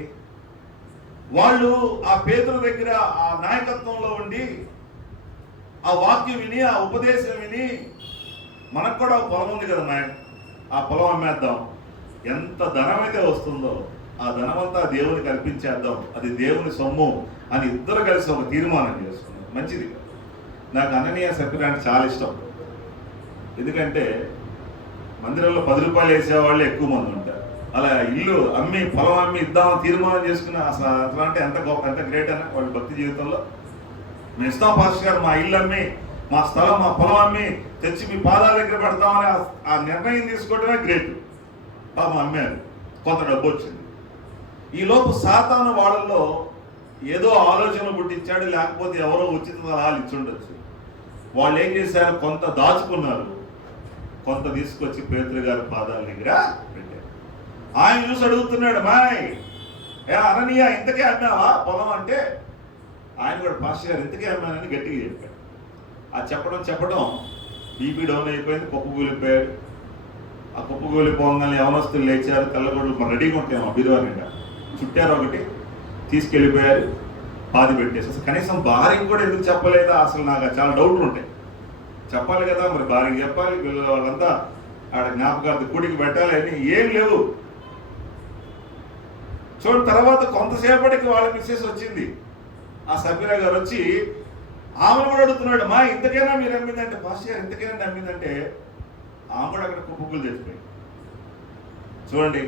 వాళ్ళు ఆ పేతురు దగ్గర ఆ నాయకత్వంలో ఉండి ఆ వాక్యం విని, ఆ ఉపదేశం విని, మనకు కూడా పొలం ఉంది కదా నాయక్, ఆ పొలం అమ్మేద్దాం, ఎంత ధనం అయితే వస్తుందో ఆ ధనమంతా దేవునికి అర్పించేద్దాం, అది దేవుని సొమ్ము అని ఇద్దరు కలిసి ఒక తీర్మానం చేసుకున్నారు. మంచిది. నాకు అననీయ సప్పిరా అంటే చాలా ఇష్టం. ఎందుకంటే మందిరంలో 10 రూపాయలు వేసేవాళ్ళు ఎక్కువ మంది ఉంటారు. అలా ఇల్లు అమ్మి, పొలం అమ్మి ఇద్దామని తీర్మానం చేసుకుని అసలు అట్లా అంటే ఎంత గొప్ప, ఎంత గ్రేట్ అన్న వాళ్ళ భక్తి జీవితంలో. మేము ఇస్తాం పాస్టర్ గారు, మా ఇల్లు అమ్మి, మా స్థలం, మా పొలం అమ్మి తెచ్చి మీ పాదాల దగ్గర పెడతామని ఆ నిర్ణయం తీసుకోవడమే గ్రేట్. పాపం అమ్మారు, కొంత డబ్బు వచ్చింది. ఈలోపు సాతాను వాళ్ళల్లో ఏదో ఆలోచన పుట్టించాడు, లేకపోతే ఎవరో ఉచిత సలహాలు ఇచ్చుండొచ్చు. వాళ్ళు ఏం చేశారు, కొంత దాచుకున్నారు, కొంత తీసుకొచ్చి పేతురు గారి పాదాల దగ్గర పెట్టారు. ఆయన చూసి అడుగుతున్నాడు, మాయ్ అననీయ ఇంతకే అమ్మావా పొలం అంటే, ఆయన కూడా పాస్టర్ గారు ఇంతకే అమ్మానని గట్టిగా చెప్పాడు. ఆ చెప్పడం బీపీ డౌన్ అయిపోయింది, కుప్పకూలిపోయాడు. ఆ కుప్పకూలిపోగానే యవనస్తులు లేచారు, తెల్లగొడ్లు మరి రెడీగా ఉంటాము బిరువానిగా చుట్టారు, ఒకటి తీసుకెళ్ళిపోయారు, పాది పెట్టేసి. అసలు కనీసం భార్యకి కూడా ఎందుకు చెప్పలేదా, అసలు నాకు చాలా డౌట్లు ఉంటాయి. చెప్పాలి కదా, మరి భార్యకి చెప్పాలి, పిల్లలు వాళ్ళంతా ఆడ జ్ఞాపకార్థ కూడికి పెట్టాలి అని ఏం లేవు. చూడండి, తర్వాత కొంతసేపటికి వాళ్ళ మిస్సెస్ వచ్చింది. ఆ సబీరా గారు వచ్చి ఆమెను కూడా అడుగుతున్నాడు, మా ఇంతకైనా మీరు అమ్మిందంటే, పాస్టర్ గారు ఇంతకైనా అమ్మిందంటే ఆమె కూడా అక్కడ కుప్పకులు తెచ్చిపోయింది. చూడండి,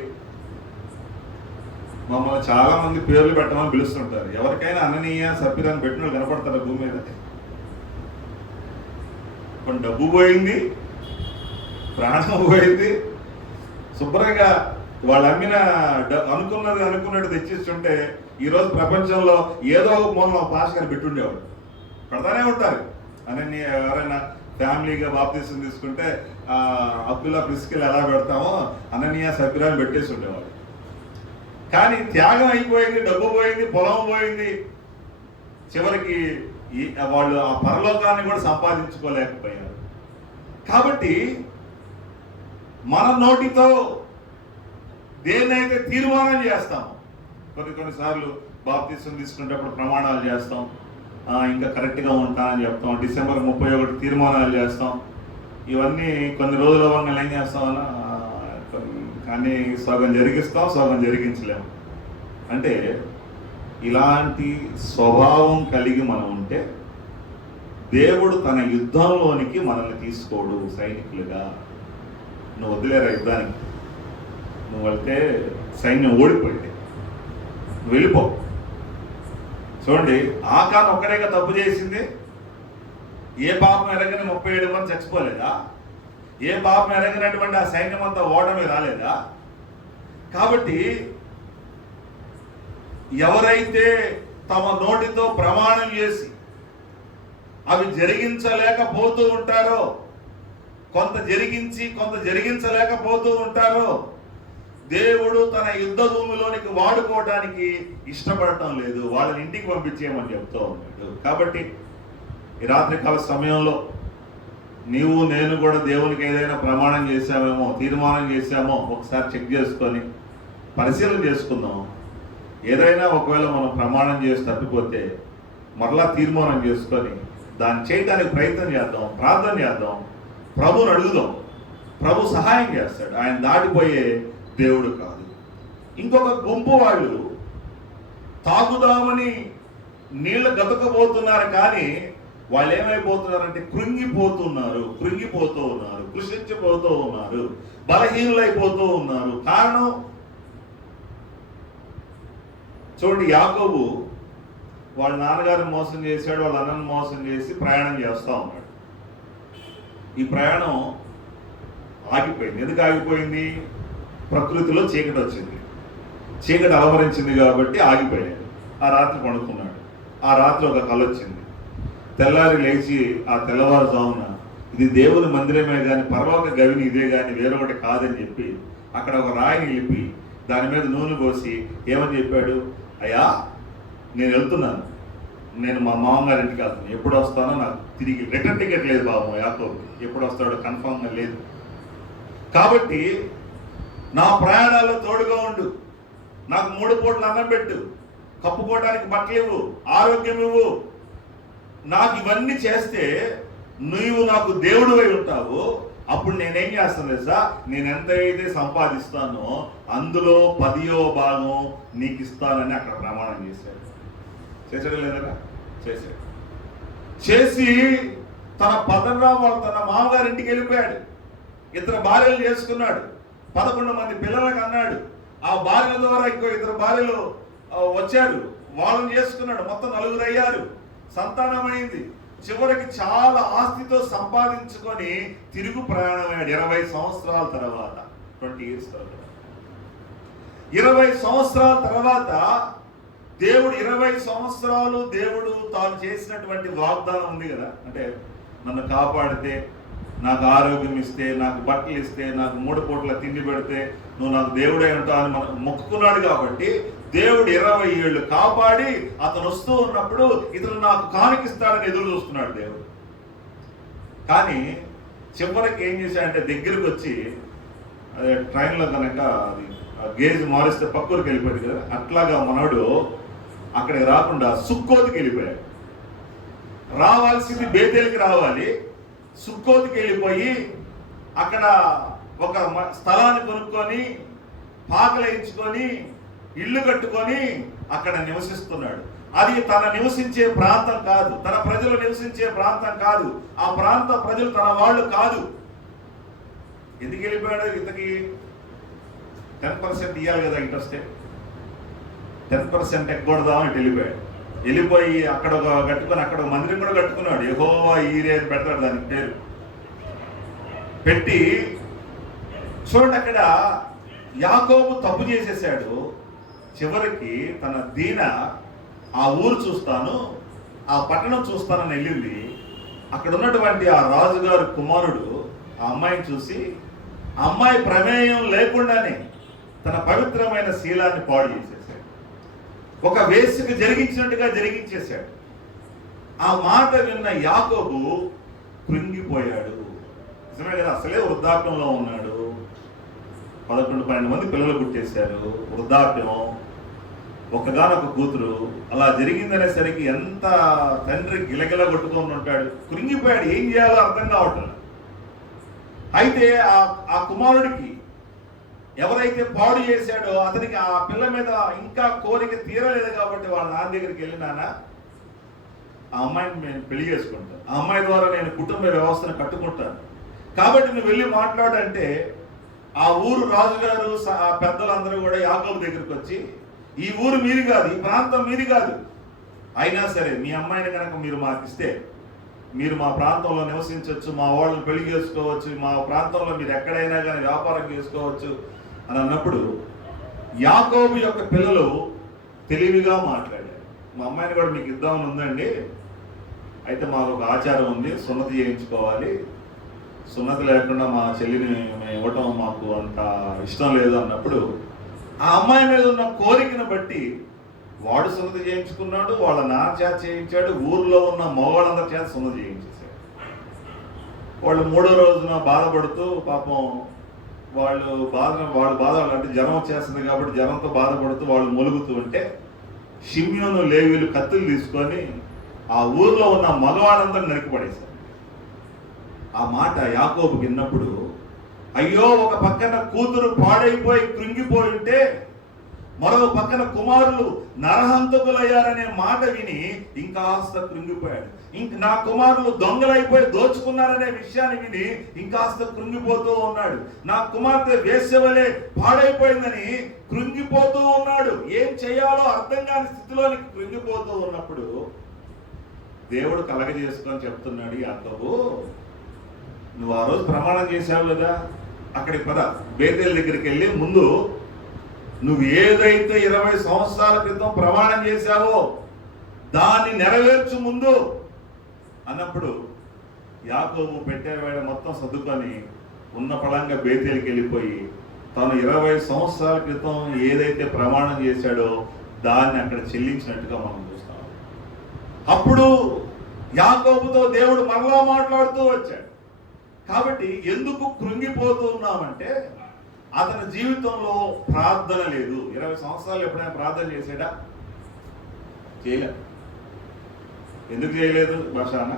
మమ్మల్ని చాలా మంది పేర్లు పెట్టమని పిలుస్తుంటారు. ఎవరికైనా అననీయ సప్పిరా అని పెట్టిన వాళ్ళు కనపడతారు భూమి మీద. కొన్ని డబ్బు పోయింది, ప్రాణం పోయింది. శుభ్రంగా వాళ్ళు అమ్మిన అనుకున్నట్టు తెచ్చిస్తుంటే ఈరోజు ప్రపంచంలో ఏదో మూలం పాస్ గారు పెట్టుండేవాడు. పెడతానే ఉంటారు. అనన్య ఎవరైనా ఫ్యామిలీగా బాప్తీసం తీసుకుంటే అబ్దుల్లా ప్రిస్కిల్ ఎలా పెడతామో అననీయ సప్పిరా అని పెట్టేసి ఉండేవాడు. కానీ త్యాగం అయిపోయింది, డబ్బు పోయింది, పొలం పోయింది. చివరికి వాళ్ళు ఆ పరలోకాన్ని కూడా సంపాదించుకోలేకపోయారు. కాబట్టి మన నోటితో దేన్నైతే తీర్మానం చేస్తామో, కొన్నిసార్లు బాప్తీసం తీసుకునేటప్పుడు ప్రమాణాలు చేస్తాం, ఇంకా కరెక్ట్గా ఉంటానని చెప్తాం, డిసెంబర్ 31 తీర్మానాలు చేస్తాం. ఇవన్నీ కొన్ని రోజుల వల్ల ఏం చేస్తామన్నా, కానీ సగం జరిగిస్తాం, సగం జరిగించలేము. అంటే ఇలాంటి స్వభావం కలిగి మనం ఉంటే దేవుడు తన యుద్ధంలోనికి మనల్ని తీసుకోడు. సైనికులుగా నువ్వు వదిలేరా యుద్ధానికి, నువ్వు వెళ్తే సైన్యం ఓడిపోయింది, నువ్వు వెళ్ళిపో. చూడండి, ఆకాన్ ఒక్కడేగా తప్పు చేసింది. ఏ పాపం ఎరగని 37 మంది చచ్చిపోలేదా? ఏ పాపం ఎరగినటువంటి ఆ సైన్యం అంతా ఓడమే రాలేదా? కాబట్టి ఎవరైతే తమ నోటితో ప్రమాణం చేసి అవి జరిగించలేకపోతూ ఉంటారో, కొంత జరిగించి కొంత జరిగించలేకపోతూ ఉంటారో, దేవుడు తన యుద్ధ భూమిలోనికి వాడుకోవడానికి ఇష్టపడటం లేదు, వాళ్ళని ఇంటికి పంపించేయమని చెప్తూ ఉన్నాడు. కాబట్టి ఈ రాత్రికాల సమయంలో నీవు నేను కూడా దేవునికి ఏదైనా ప్రమాణం చేశామేమో, తీర్మానం చేశామో ఒకసారి చెక్ చేసుకొని పరిశీలన చేసుకుందాం. ఏదైనా ఒకవేళ మనం ప్రమాణం చేసి తప్పిపోతే మరలా తీర్మానం చేసుకొని దాన్ని చేయడానికి ప్రయత్నం చేద్దాం, ప్రార్థన చేద్దాం, ప్రభుని అడుగుదాం. ప్రభు సహాయం చేస్తాడు. ఆయన దాటిపోయే దేవుడు కాదు. ఇంకొక గుంపు వాళ్ళు తాగుదామని నీళ్ళు గతకపోతున్నారు, కానీ వాళ్ళు ఏమైపోతున్నారంటే కృంగిపోతూ ఉన్నారు, కృషించిపోతూ ఉన్నారు, బలహీనులైపోతూ ఉన్నారు. కారణం చూడండి, యాకోబు వాళ్ళ నాన్నగారిని మోసం చేశాడు, వాళ్ళ అన్నను మోసం చేసి ప్రయాణం చేస్తూ ఉన్నాడు. ఈ ప్రయాణం ఆగిపోయింది. ఎందుకు ఆగిపోయింది? ప్రకృతిలో చీకటి వచ్చింది, చీకటి అలవరించింది కాబట్టి ఆగిపోయాడు. ఆ రాత్రి పడుకున్నాడు. ఆ రాత్రి ఒక కల వచ్చింది. తెల్లారి లేచి ఆ తెల్లవారుజామున ఇది దేవుని మందిరమే కానీ పరలోక గవిని ఇదే కానీ వేరొకటి కాదని చెప్పి అక్కడ ఒక రాయిని నిలిపి దాని మీద నూనె పోసి ఏమని చెప్పాడు? అయ్యా, నేను వెళ్తున్నాను, నేను మా మామగారి ఇంటికి వెళ్తాను, ఎప్పుడు వస్తానో నాకు తిరిగి రిటర్న్ టికెట్ లేదు బాబు యాకోబుకి, ఎప్పుడు వస్తాడో కన్ఫామ్గా లేదు. కాబట్టి నా ప్రయాణాల్లో తోడుగా ఉండు, నాకు 3 పూటలు అన్నం పెట్టు, కప్పుకోవడానికి బట్టలు ఇవ్వు, ఆరోగ్యం ఇవ్వు. నాకు ఇవన్నీ చేస్తే నువ్వు నాకు దేవుడివై ఉంటావు. అప్పుడు నేనేం చేస్తాను తెలుసా? నేను ఎంతైతే సంపాదిస్తానో అందులో 10వ భాగం నీకు ఇస్తానని అక్కడ ప్రమాణం చేశాడు. చేశాడు లేదా? చేశాడు. చేసి తన తన మామగారింటికి వెళ్ళిపోయాడు. 2 భార్యలు చేసుకున్నాడు, 11 మంది పిల్లలకు అన్నాడు. ఆ భార్యల ద్వారా ఇంకో 2 భార్యలు వచ్చారు, వాళ్ళని చేసుకున్నాడు. మొత్తం 4 అయ్యారు. సంతానమైంది. చివరికి చాలా ఆస్తితో సంపాదించుకొని తిరుగు ప్రయాణమయ్యాడు 20 సంవత్సరాల తర్వాత. 20 years తర్వాత 20 సంవత్సరాల తర్వాత దేవుడు 20 సంవత్సరాలు దేవుడు తాను చేసినటువంటి వాగ్దానం ఉంది కదా, అంటే నన్ను కాపాడితే, నాకు ఆరోగ్యం ఇస్తే, నాకు బట్టలు ఇస్తే, నాకు 3 పూటల తిండి పెడితే నువ్వు నాకు దేవుడే ఉంటావు అని మనం మొక్కుకున్నాడు. కాబట్టి దేవుడు 20 ఏళ్ళు కాపాడి అతను వస్తూ ఉన్నప్పుడు ఇతను నాకు కానికిస్తాడని ఎదురు చూస్తున్నాడు దేవుడు. కానీ చివరికి ఏం చేశాడంటే దగ్గరికి వచ్చి, అదే ట్రైన్లో కనుక అది గేజ్ మారిస్తే పక్కూరికి వెళ్ళిపోయాడు కదా, అట్లాగా మనోడు అక్కడికి రాకుండా సుక్కోతికి వెళ్ళిపోయాడు. రావాల్సింది బేతేలికి రావాలి, సుక్కోతికి వెళ్ళిపోయి అక్కడ ఒక స్థలాన్ని కొనుక్కొని పాకలేయించుకొని ఇల్లు కట్టుకొని అక్కడ నివసిస్తున్నాడు. అది తన నివసించే ప్రాంతం కాదు, తన ప్రజలు నివసించే ప్రాంతం కాదు, ఆ ప్రాంత ప్రజలు తన వాళ్ళు కాదు. ఎందుకు వెళ్ళిపోయాడు? ఇంతకి 10% ఇవ్వాలి కదా, ఇటు వస్తే 10% ఎగ్గొడదామని వెళ్ళిపోయాడు. వెళ్ళిపోయి అక్కడ ఒక కట్టుకొని అక్కడ ఒక మందిరం కూడా కట్టుకున్నాడు. యెహోవా ఈరే అని పెడతాడు దానికి పేరు పెట్టి. చూడండి, అక్కడ యాకోబు తప్పు చేసేసాడు. చివరికి తన దీన ఆ ఊరు చూస్తాను, ఆ పట్టణం చూస్తానని వెళ్ళింది. అక్కడ ఉన్నటువంటి ఆ రాజుగారు కుమారుడు ఆ అమ్మాయిని చూసి ఆ అమ్మాయి ప్రమేయం లేకుండానే తన పవిత్రమైన శీలాన్ని పాడు చేసేసాడు. ఒక వేశ్యకు జరిగించినట్టుగా జరిగించేశాడు. ఆ మాట విన్న యాకోబు కృంగిపోయాడు. నిజమే కదా, అసలే వృద్ధాప్యంలో ఉన్నాడు. 11-12 మంది పిల్లలు పుట్టేశారు, వృద్ధాప్యం, ఒకగానొక కూతురు. అలా జరిగిందనేసరికి ఎంత తండ్రి గిలగిల కొట్టుకొని ఉంటాడు, కృంగిపోయాడు. ఏం చేయాలో అర్థం కావట్లేదు. అయితే ఆ కుమారుడికి ఎవరైతే పాడు చేశాడో అతనికి ఆ పిల్ల మీద ఇంకా కోరిక తీరలేదు. కాబట్టి వాళ్ళ నాన్న దగ్గరికి వెళ్ళినానా, ఆ అమ్మాయిని నేను పెళ్లి చేసుకుంటాను, ఆ అమ్మాయి ద్వారా నేను కుటుంబ వ్యవస్థను కట్టుకుంటాను, కాబట్టి నువ్వు వెళ్ళి మాట్లాడంటే ఆ ఊరు రాజుగారు ఆ పెద్దలందరూ కూడా యాకోబు దగ్గరికి వచ్చి, ఈ ఊరు మీది కాదు, ఈ ప్రాంతం మీది కాదు, అయినా సరే మీ అమ్మాయిని కనుక మీరు మాకు ఇస్తే మీరు మా ప్రాంతంలో నివసించవచ్చు, మా వాళ్ళని పెళ్లి చేసుకోవచ్చు, మా ప్రాంతంలో మీరు ఎక్కడైనా కానీ వ్యాపారం చేసుకోవచ్చు అని అన్నప్పుడు యాకోబు యొక్క పిల్లలు తెలివిగా మాట్లాడారు. మా అమ్మాయిని కూడా మీకు ఇద్దామని ఉందండి, అయితే మాకు ఒక ఆచారం ఉంది, సున్నతి చేయించుకోవాలి, సున్నతి లేకుండా మా చెల్లిని మేము ఇవ్వటం మాకు అంత ఇష్టం లేదు అన్నప్పుడు ఆ అమ్మాయి మీద ఉన్న కోరికను బట్టి వాడు సున్నతి చేయించుకున్నాడు, వాళ్ళ నాన్న చేత చేయించాడు, ఊర్లో ఉన్న మగవాళ్ళందరి చేత సున్నతి చేయించేశాడు. వాళ్ళు 3వ రోజున బాధపడుతూ పాపం వాళ్ళు బాధ అంటే జ్వరం వచ్చేస్తుంది కాబట్టి జ్వరంతో బాధపడుతూ వాళ్ళు మొలుగుతూ ఉంటే షిమ్యోను లేవీలు కత్తులు తీసుకొని ఆ ఊర్లో ఉన్న మగవాళ్ళందరూ నరికిపడేశారు. ఆ మాట యాకోబు విన్నప్పుడు, అయ్యో ఒక పక్కన కూతురు పాడైపోయి కృంగిపోయి ఉంటే మరో పక్కన కుమారులు నరహంతకులయ్యారనే మాట విని ఇంకాస్త కృంగిపోయాడు. నా కుమారులు దొంగలైపోయి దోచుకున్నారనే విషయాన్ని విని ఇంకాస్త కృంగిపోతూ ఉన్నాడు. నా కుమార్తె వేశ్యవలే పాడైపోయిందని కృంగిపోతూ ఉన్నాడు. ఏం చేయాలో అర్థం కాని స్థితిలోనికి కృంగిపోతూ ఉన్నప్పుడు దేవుడు కలగజేసుకొని చెప్తున్నాడు, యాకోబు నువ్వు ఆ రోజు ప్రమాణం చేశావు కదా, అక్కడికి పద, బేతేలు దగ్గరికి వెళ్ళి ముందు నువ్వు ఏదైతే 20 సంవత్సరాల క్రితం ప్రమాణం చేశావో దాన్ని నెరవేర్చు ముందు అన్నప్పుడు యాకోబు పెట్టేవాడ మొత్తం సర్దుకొని ఉన్న పళంగా బేతేలుకి వెళ్ళిపోయి తను 20 సంవత్సరాల క్రితం ఏదైతే ప్రమాణం చేశాడో దాన్ని అక్కడ చెల్లించినట్టుగా మనం చూస్తాం. అప్పుడు యాకోబుతో దేవుడు మరలా మాట్లాడుతూ వచ్చాడు. కాబట్టి ఎందుకు కృంగిపోతున్నామంటే అతని జీవితంలో ప్రార్థన లేదు. 20 సంవత్సరాలు ఎప్పుడైనా ప్రార్థన చేశాడా? చేయలేదు. ఎందుకు చేయలేదు? భాషాన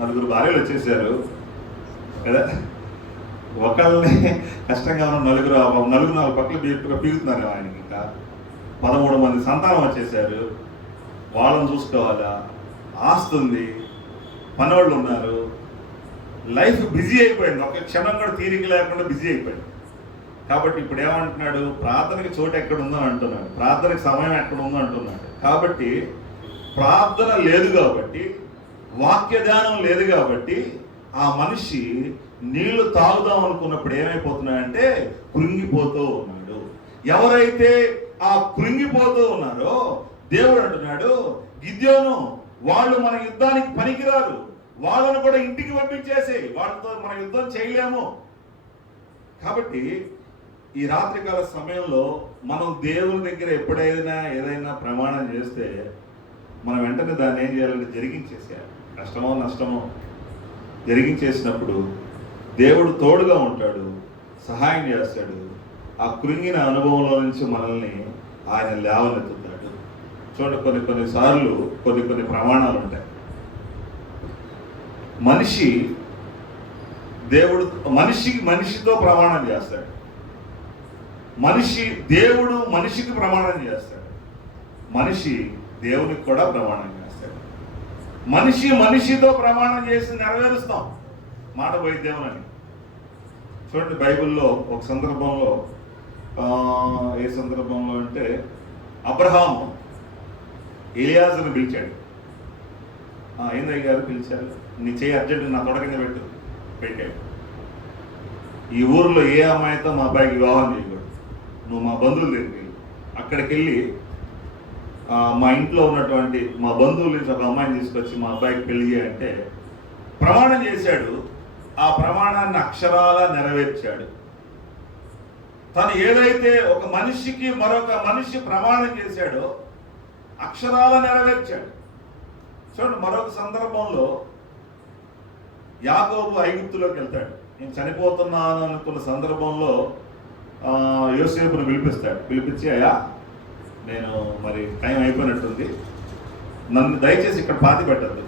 4 భార్యలు వచ్చేసారు కదా, ఒకళ్ళని కష్టంగా ఉన్న నలుగురు 4 పక్కల పీగుతున్నారు ఆయనకి. ఇంకా 13 మంది సంతానం వచ్చేసారు, వాళ్ళని చూసుకోవాలా, ఆస్తుంది, పనోళ్ళు ఉన్నారు, లైఫ్ బిజీ అయిపోయింది. ఒక క్షణం కూడా తీరిక లేకుండా బిజీ అయిపోయింది. కాబట్టి ఇప్పుడు ఏమంటున్నాడు? ప్రార్థనకి చోటు ఎక్కడుందో అంటున్నాడు, ప్రార్థనకి సమయం ఎక్కడుందో అంటున్నాడు. కాబట్టి ప్రార్థన లేదు కాబట్టి, వాక్య ధ్యానం లేదు కాబట్టి ఆ మనిషి నీళ్లు తాగుదాం అనుకున్నప్పుడు ఏమైపోతున్నాడంటే కృంగిపోతూ ఉన్నాడు. ఎవరైతే ఆ కృంగిపోతూ ఉన్నారో దేవుడు అంటున్నాడు, గిద్యోను వాళ్ళు మన యుద్ధానికి పనికిరారు, వాళ్ళను కూడా ఇంటికి పంపించేసి, వాళ్ళతో మన యుద్ధం చేయలేము. కాబట్టి ఈ రాత్రికాల సమయంలో మనం దేవుని దగ్గర ఎప్పుడైనా ఏదైనా ప్రమాణం చేస్తే మనం వెంటనే దాన్ని ఏం చేయాలంటే జరిగించేసేయాలి. కష్టమో నష్టమో జరిగించేసినప్పుడు దేవుడు తోడుగా ఉంటాడు, సహాయం చేస్తాడు. ఆ కృంగిన అనుభవంలో నుంచి మనల్ని ఆయన లేవనెత్తుతాడు. చూడండి, కొన్నిసార్లు కొన్ని ప్రమాణాలు ఉంటాయి. మనిషితో ప్రమాణం చేస్తాడు, దేవుడు మనిషికి ప్రమాణం చేస్తాడు, మనిషి దేవునికి కూడా ప్రమాణం చేస్తాడు. మనిషితో ప్రమాణం చేసి నెరవేరుస్తాం మాట పోయి దేవునని. చూడండి, బైబిల్లో ఒక సందర్భంలో, ఏ సందర్భంలో అంటే అబ్రహాము ఎలియాజరుని పిలిచాడు. ఏందయ్య గారు పిలిచారు, నీ చేయి అర్జెంట్ నా తొడ కింద పెట్టాడు. ఈ ఊరిలో ఏ అమ్మాయితో మా అబ్బాయికి వివాహం చేయకూడదు, నువ్వు మా బంధువుల దగ్గరికి వెళ్ళి, అక్కడికి వెళ్ళి మా ఇంట్లో ఉన్నటువంటి మా బంధువుల నుంచి ఒక అమ్మాయిని తీసుకొచ్చి మా అబ్బాయికి పెళ్లి చేయాలంటే ప్రమాణం చేశాడు. ఆ ప్రమాణాన్ని అక్షరాల నెరవేర్చాడు. తను ఏదైతే ఒక మనిషికి మరొక మనిషి ప్రమాణం చేశాడో అక్షరాల నెరవేర్చాడు. చూడండి, మరొక సందర్భంలో యాకోబు ఐగుప్తులోకి వెళ్తాడు. నేను చనిపోతున్నాను అనుకున్న సందర్భంలో యోసేపును పిలిపించి, అయ్యా నేను మరి టైం అయిపోయినట్టుంది, నన్ను దయచేసి ఇక్కడ పాతి పెట్టద్దు,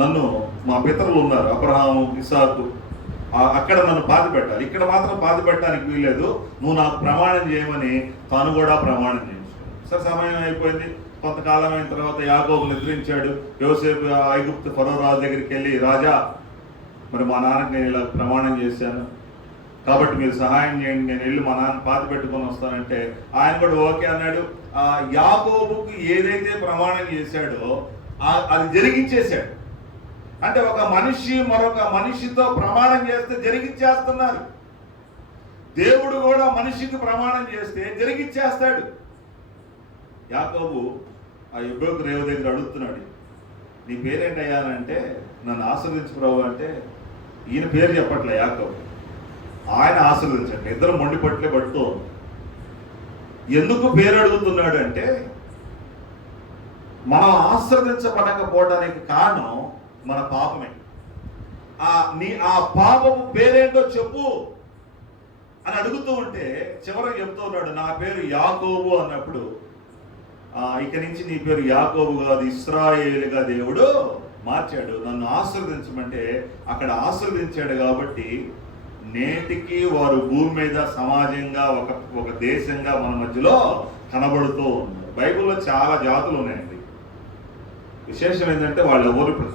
నన్ను మా పితరులు ఉన్నారు అబ్రహాము, ఇస్సాకు, అక్కడ నన్ను పాతి పెట్టాలి, ఇక్కడ మాత్రం పాతి పెట్టడానికి వీల్లేదు, నువ్వు నాకు ప్రమాణం చేయమని తాను కూడా ప్రమాణం చేయించుకున్నాడు. సరే, సమయం అయిపోయింది. కొంతకాలం అయిన తర్వాత యాకోబు నిద్రించాడు. యోసేపు ఐగుప్తు ఫరో రాజు దగ్గరికి వెళ్ళి, రాజా మరి మా నాన్నకి నేను ఇలా ప్రమాణం చేశాను కాబట్టి మీరు సహాయం చేయండి, నేను వెళ్ళి మా నాన్న పాతి పెట్టుకొని వస్తానంటే ఆయన కూడా ఓకే అన్నాడు. యాకోబుకు ఏదైతే ప్రమాణం చేశాడో అది జరిగించేశాడు. అంటే ఒక మనిషి మరొక మనిషితో ప్రమాణం చేస్తే జరిగించేస్తున్నారు. దేవుడు కూడా మనిషికి ప్రమాణం చేస్తే జరిగించేస్తాడు. యాకోబు ఆ యెహోవా రేవు దగ్గర అడుగుతున్నాడు, నీ పేరేంటయ్యా అంటే, నన్ను ఆశీర్వదించు ప్రభు అంటే, ఈయన పేరు చెప్పట్లే యాకోబు, ఆయన ఆశీర్వదించండి. ఇద్దరు మొండి పట్లే పడుతూ ఎందుకు పేరు అడుగుతున్నాడు అంటే, మనం ఆశీర్వదించబడకపోవడానికి కారణం మన పాపమే. ఆ పాపము పేరేంటో చెప్పు అని అడుగుతూ ఉంటే చివరికి చెప్తూ ఉన్నాడు, నా పేరు యాకోబు అన్నప్పుడు, ఇక నుంచి నీ పేరు యాకోబు కాదు ఇశ్రాయేలుగా దేవుడు మార్చాడు, నన్ను ఆశీర్వదించమంటే అక్కడ ఆశీర్వదించాడు. కాబట్టి నేటికి వారు భూమి మీద సమాజంగా ఒక దేశంగా మన మధ్యలో కనబడుతూ ఉన్నారు. బైబిల్లో చాలా జాతులు ఉన్నాయండి. విశేషం ఏంటంటే వాళ్ళు ఎవరు ఇప్పుడు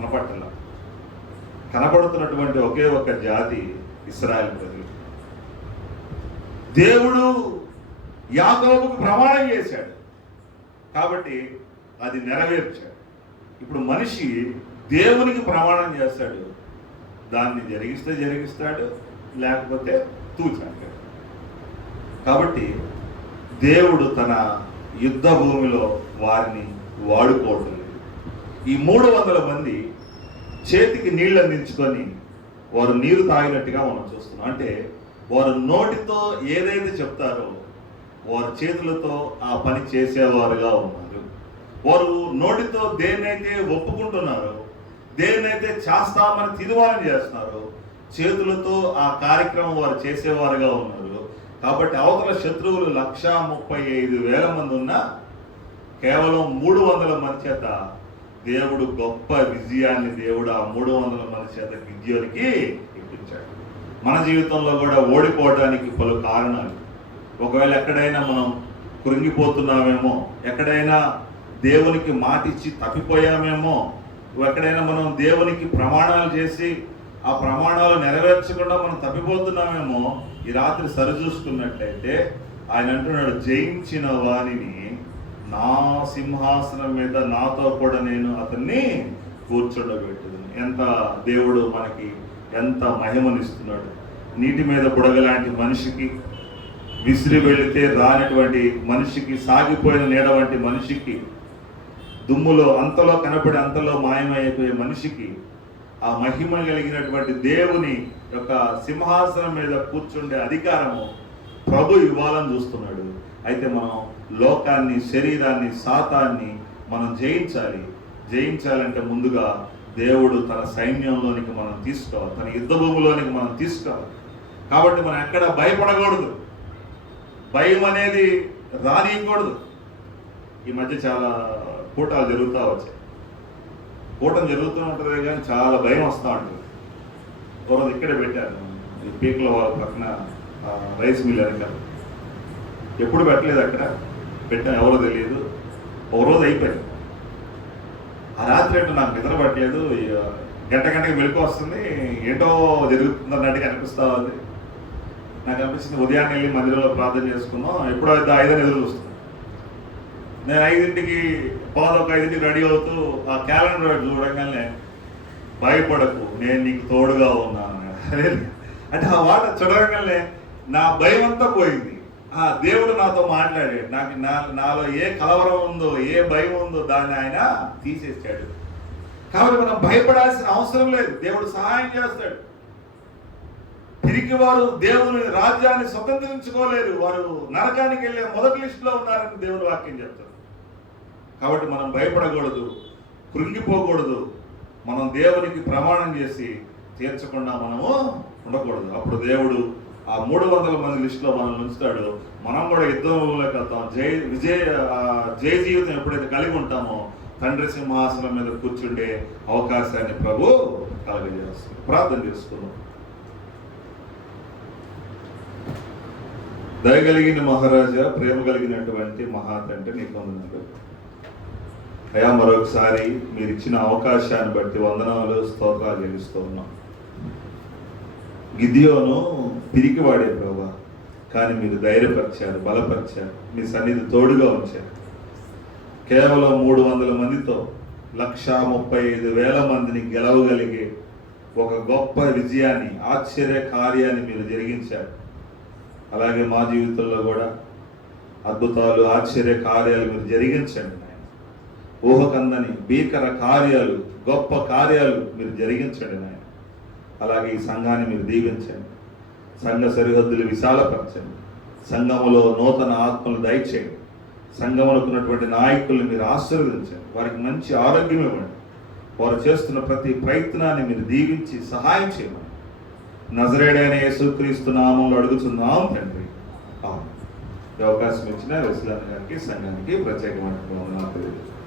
కనబడుతున్నటువంటి ఒకే ఒక జాతి ఇశ్రాయేలు ప్రజలు. దేవుడు యాకోబుకు ప్రమాణం చేశాడు కాబట్టి అది నెరవేర్చాడు. ఇప్పుడు మనిషి దేవునికి ప్రమాణం చేస్తాడు, దాన్ని జరిగిస్తాడు, లేకపోతే తూచాడు. కాబట్టి దేవుడు తన యుద్ధ భూమిలో వారిని వాడుకోవటం లేదు. ఈ 300 మంది చేతికి నీళ్ళు అందించుకొని వారు నీరు తాగినట్టుగా మనం చూస్తున్నాం. అంటే వారు నోటితో ఏదైతే చెప్తారో వారు చేతులతో ఆ పని చేసేవారుగా ఉన్నారు. వారు నోటితో దేన్నైతే ఒప్పుకుంటున్నారో, దేన్నైతే చేస్తామని తీర్మానం చేస్తున్నారో, చేతులతో ఆ కార్యక్రమం వారు చేసేవారుగా ఉన్నారు. కాబట్టి అవతల శత్రువులు 135,000 మంది ఉన్నా కేవలం 300 మంది చేత దేవుడు గొప్ప విజయాన్ని దేవుడు ఆ 300 మంది చేత గిద్యోనికి ఇప్పించాడు. మన జీవితంలో కూడా ఓడిపోవడానికి పలు కారణాలు. ఒకవేళ ఎక్కడైనా మనం కృంగిపోతున్నామేమో, ఎక్కడైనా దేవునికి మాటిచ్చి తప్పిపోయామేమో, ఎక్కడైనా మనం దేవునికి ప్రమాణాలు చేసి ఆ ప్రమాణాలు నెరవేర్చకుండా మనం తప్పిపోతున్నామేమో, ఈ రాత్రి సరిచూసుకున్నట్లయితే ఆయన అంటున్నాడు, జయించిన వాణిని నా సింహాసనం మీద నాతో కూడా నేను అతన్ని కూర్చోబెట్టుదును. ఎంత దేవుడు మనకి ఎంత మహిమనిస్తున్నాడు. నీటి మీద బుడగలాంటి మనిషికి, విసిరి వెళితే రానటువంటి మనిషికి, సాగిపోయిన నీడ వంటి మనిషికి, దుమ్ములో అంతలో కనపడి అంతలో మాయమైపోయే మనిషికి ఆ మహిమ కలిగినటువంటి దేవుని యొక్క సింహాసనం మీద కూర్చుండే అధికారము ప్రభు ఇవ్వాలని చూస్తున్నాడు. అయితే మనం లోకాన్ని, శరీరాన్ని, సాతాన్ని మనం జయించాలంటే ముందుగా దేవుడు తన సైన్యంలోనికి మనం తీసుకోవాలి, తన యుద్ధ భూమిలోనికి మనం తీసుకోవాలి. కాబట్టి మనం ఎక్కడ భయపడకూడదు, భయం అనేది రానియకూడదు. ఈ మధ్య చాలా కూటాలు జరుగుతూ వచ్చాయి. కూటం జరుగుతూ ఉంటుంది కానీ చాలా భయం వస్తూ ఉంటుంది. ఒకరోజు ఇక్కడే పెట్టారు, ఈ పీకుల వాళ్ళ పక్కన రైస్ మిల్ అడిగారు. ఎప్పుడు పెట్టలేదు, అక్కడ పెట్టాను, ఎవరో తెలియదు. ఒకరోజు అయిపోయింది. ఆ రాత్రి ఏంటో నాకు నిద్ర పట్టలేదు, గంటకి మెలకు వస్తుంది, ఏంటో జరుగుతుంది అన్నట్టుగా అనిపిస్తూ ఉంది. నాకు అనిపిస్తుంది ఉదయాన్నే వెళ్ళి మందిరంలో ప్రార్థన చేసుకున్నాం, ఎప్పుడో 5 ఎదురు చూస్తున్నాం. నేను 5ంటికి 5:15 రెడీ అవుతూ ఆ క్యాలెండర్ చూడగానే భయపడకు నేను నీకు తోడుగా ఉన్నాను అంటే ఆ మాట చూడగానే నా భయం అంతా పోయింది. ఆ దేవుడు నాతో మాట్లాడాడు. నాలో ఏ కలవరం ఉందో, ఏ భయం ఉందో దాన్ని ఆయన తీసేసాడు. కాబట్టి మనం భయపడాల్సిన అవసరం లేదు, దేవుడు సహాయం చేస్తాడు. తిరిగి వారు దేవుని రాజ్యాన్ని స్వతంత్రించుకోలేరు, వారు నరకానికి వెళ్ళే మొదటి లిస్టులో ఉన్నారని దేవుని వాక్యం చెప్తారు. కాబట్టి మనం భయపడకూడదు, కృంగిపోకూడదు. మనం దేవునికి ప్రమాణం చేసి తీర్చకుండా మనము ఉండకూడదు. అప్పుడు దేవుడు ఆ 300 మంది లిస్టులో మనల్ని ఉంచుతాడు. మనం కూడా యుద్ధంలోకి వెళ్తాం. జయ జీవితం ఎప్పుడైతే కలిగి ఉంటామో తండ్రి సింహాసనం మీద కూర్చుండే అవకాశాన్ని ప్రభు కలగజేస్తుంది. ప్రార్థన చేసుకున్నాం. దయగలిగిన మహారాజా, ప్రేమ కలిగినటువంటి మహాతండ్రి నీకు వందనాలు అయ్యా. మరొకసారి మీరు ఇచ్చిన అవకాశాన్ని బట్టి వందనాలు, స్తోత్రాలు చెల్లిస్తూ ఉన్నాం. గిద్యోను పిరికివాడే ప్రభా, కానీ మీరు ధైర్యపరిచారు, బలపరిచారు, మీ సన్నిధి తోడుగా ఉంచారు. కేవలం 300 మందితో 135,000 మందిని గెలవగలిగే ఒక గొప్ప విజయాన్ని, ఆశ్చర్య కార్యాన్ని మీరు జరిగించారు. అలాగే మా జీవితంలో కూడా అద్భుతాలు, ఆశ్చర్య కార్యాలు మీరు జరిగించండి నాయన. ఊహకందని భీకర కార్యాలు, గొప్ప కార్యాలు మీరు జరిగించండి నాయన. అలాగే ఈ సంఘాన్ని మీరు దీవించండి, సంఘ సరిహద్దులు విశాలపరచండి, సంఘములో నూతన ఆత్మలు దయచేయండి, సంఘములకు ఉన్నటువంటి నాయకుల్ని మీరు ఆశీర్వదించండి, వారికి మంచి ఆరోగ్యం ఇవ్వండి, వారు చేస్తున్న ప్రతి ప్రయత్నాన్ని మీరు దీవించి సహాయం చేయమని నజరేయుడైన యేసుక్రీస్తు నామములో అడుగుతున్నాం తండ్రి. ఈ అవకాశం ఇచ్చిన వెస్లాన్ గారికి, సంఘానికి ప్రత్యేకమైన వందనాలు తెలియజేస్తున్నాను.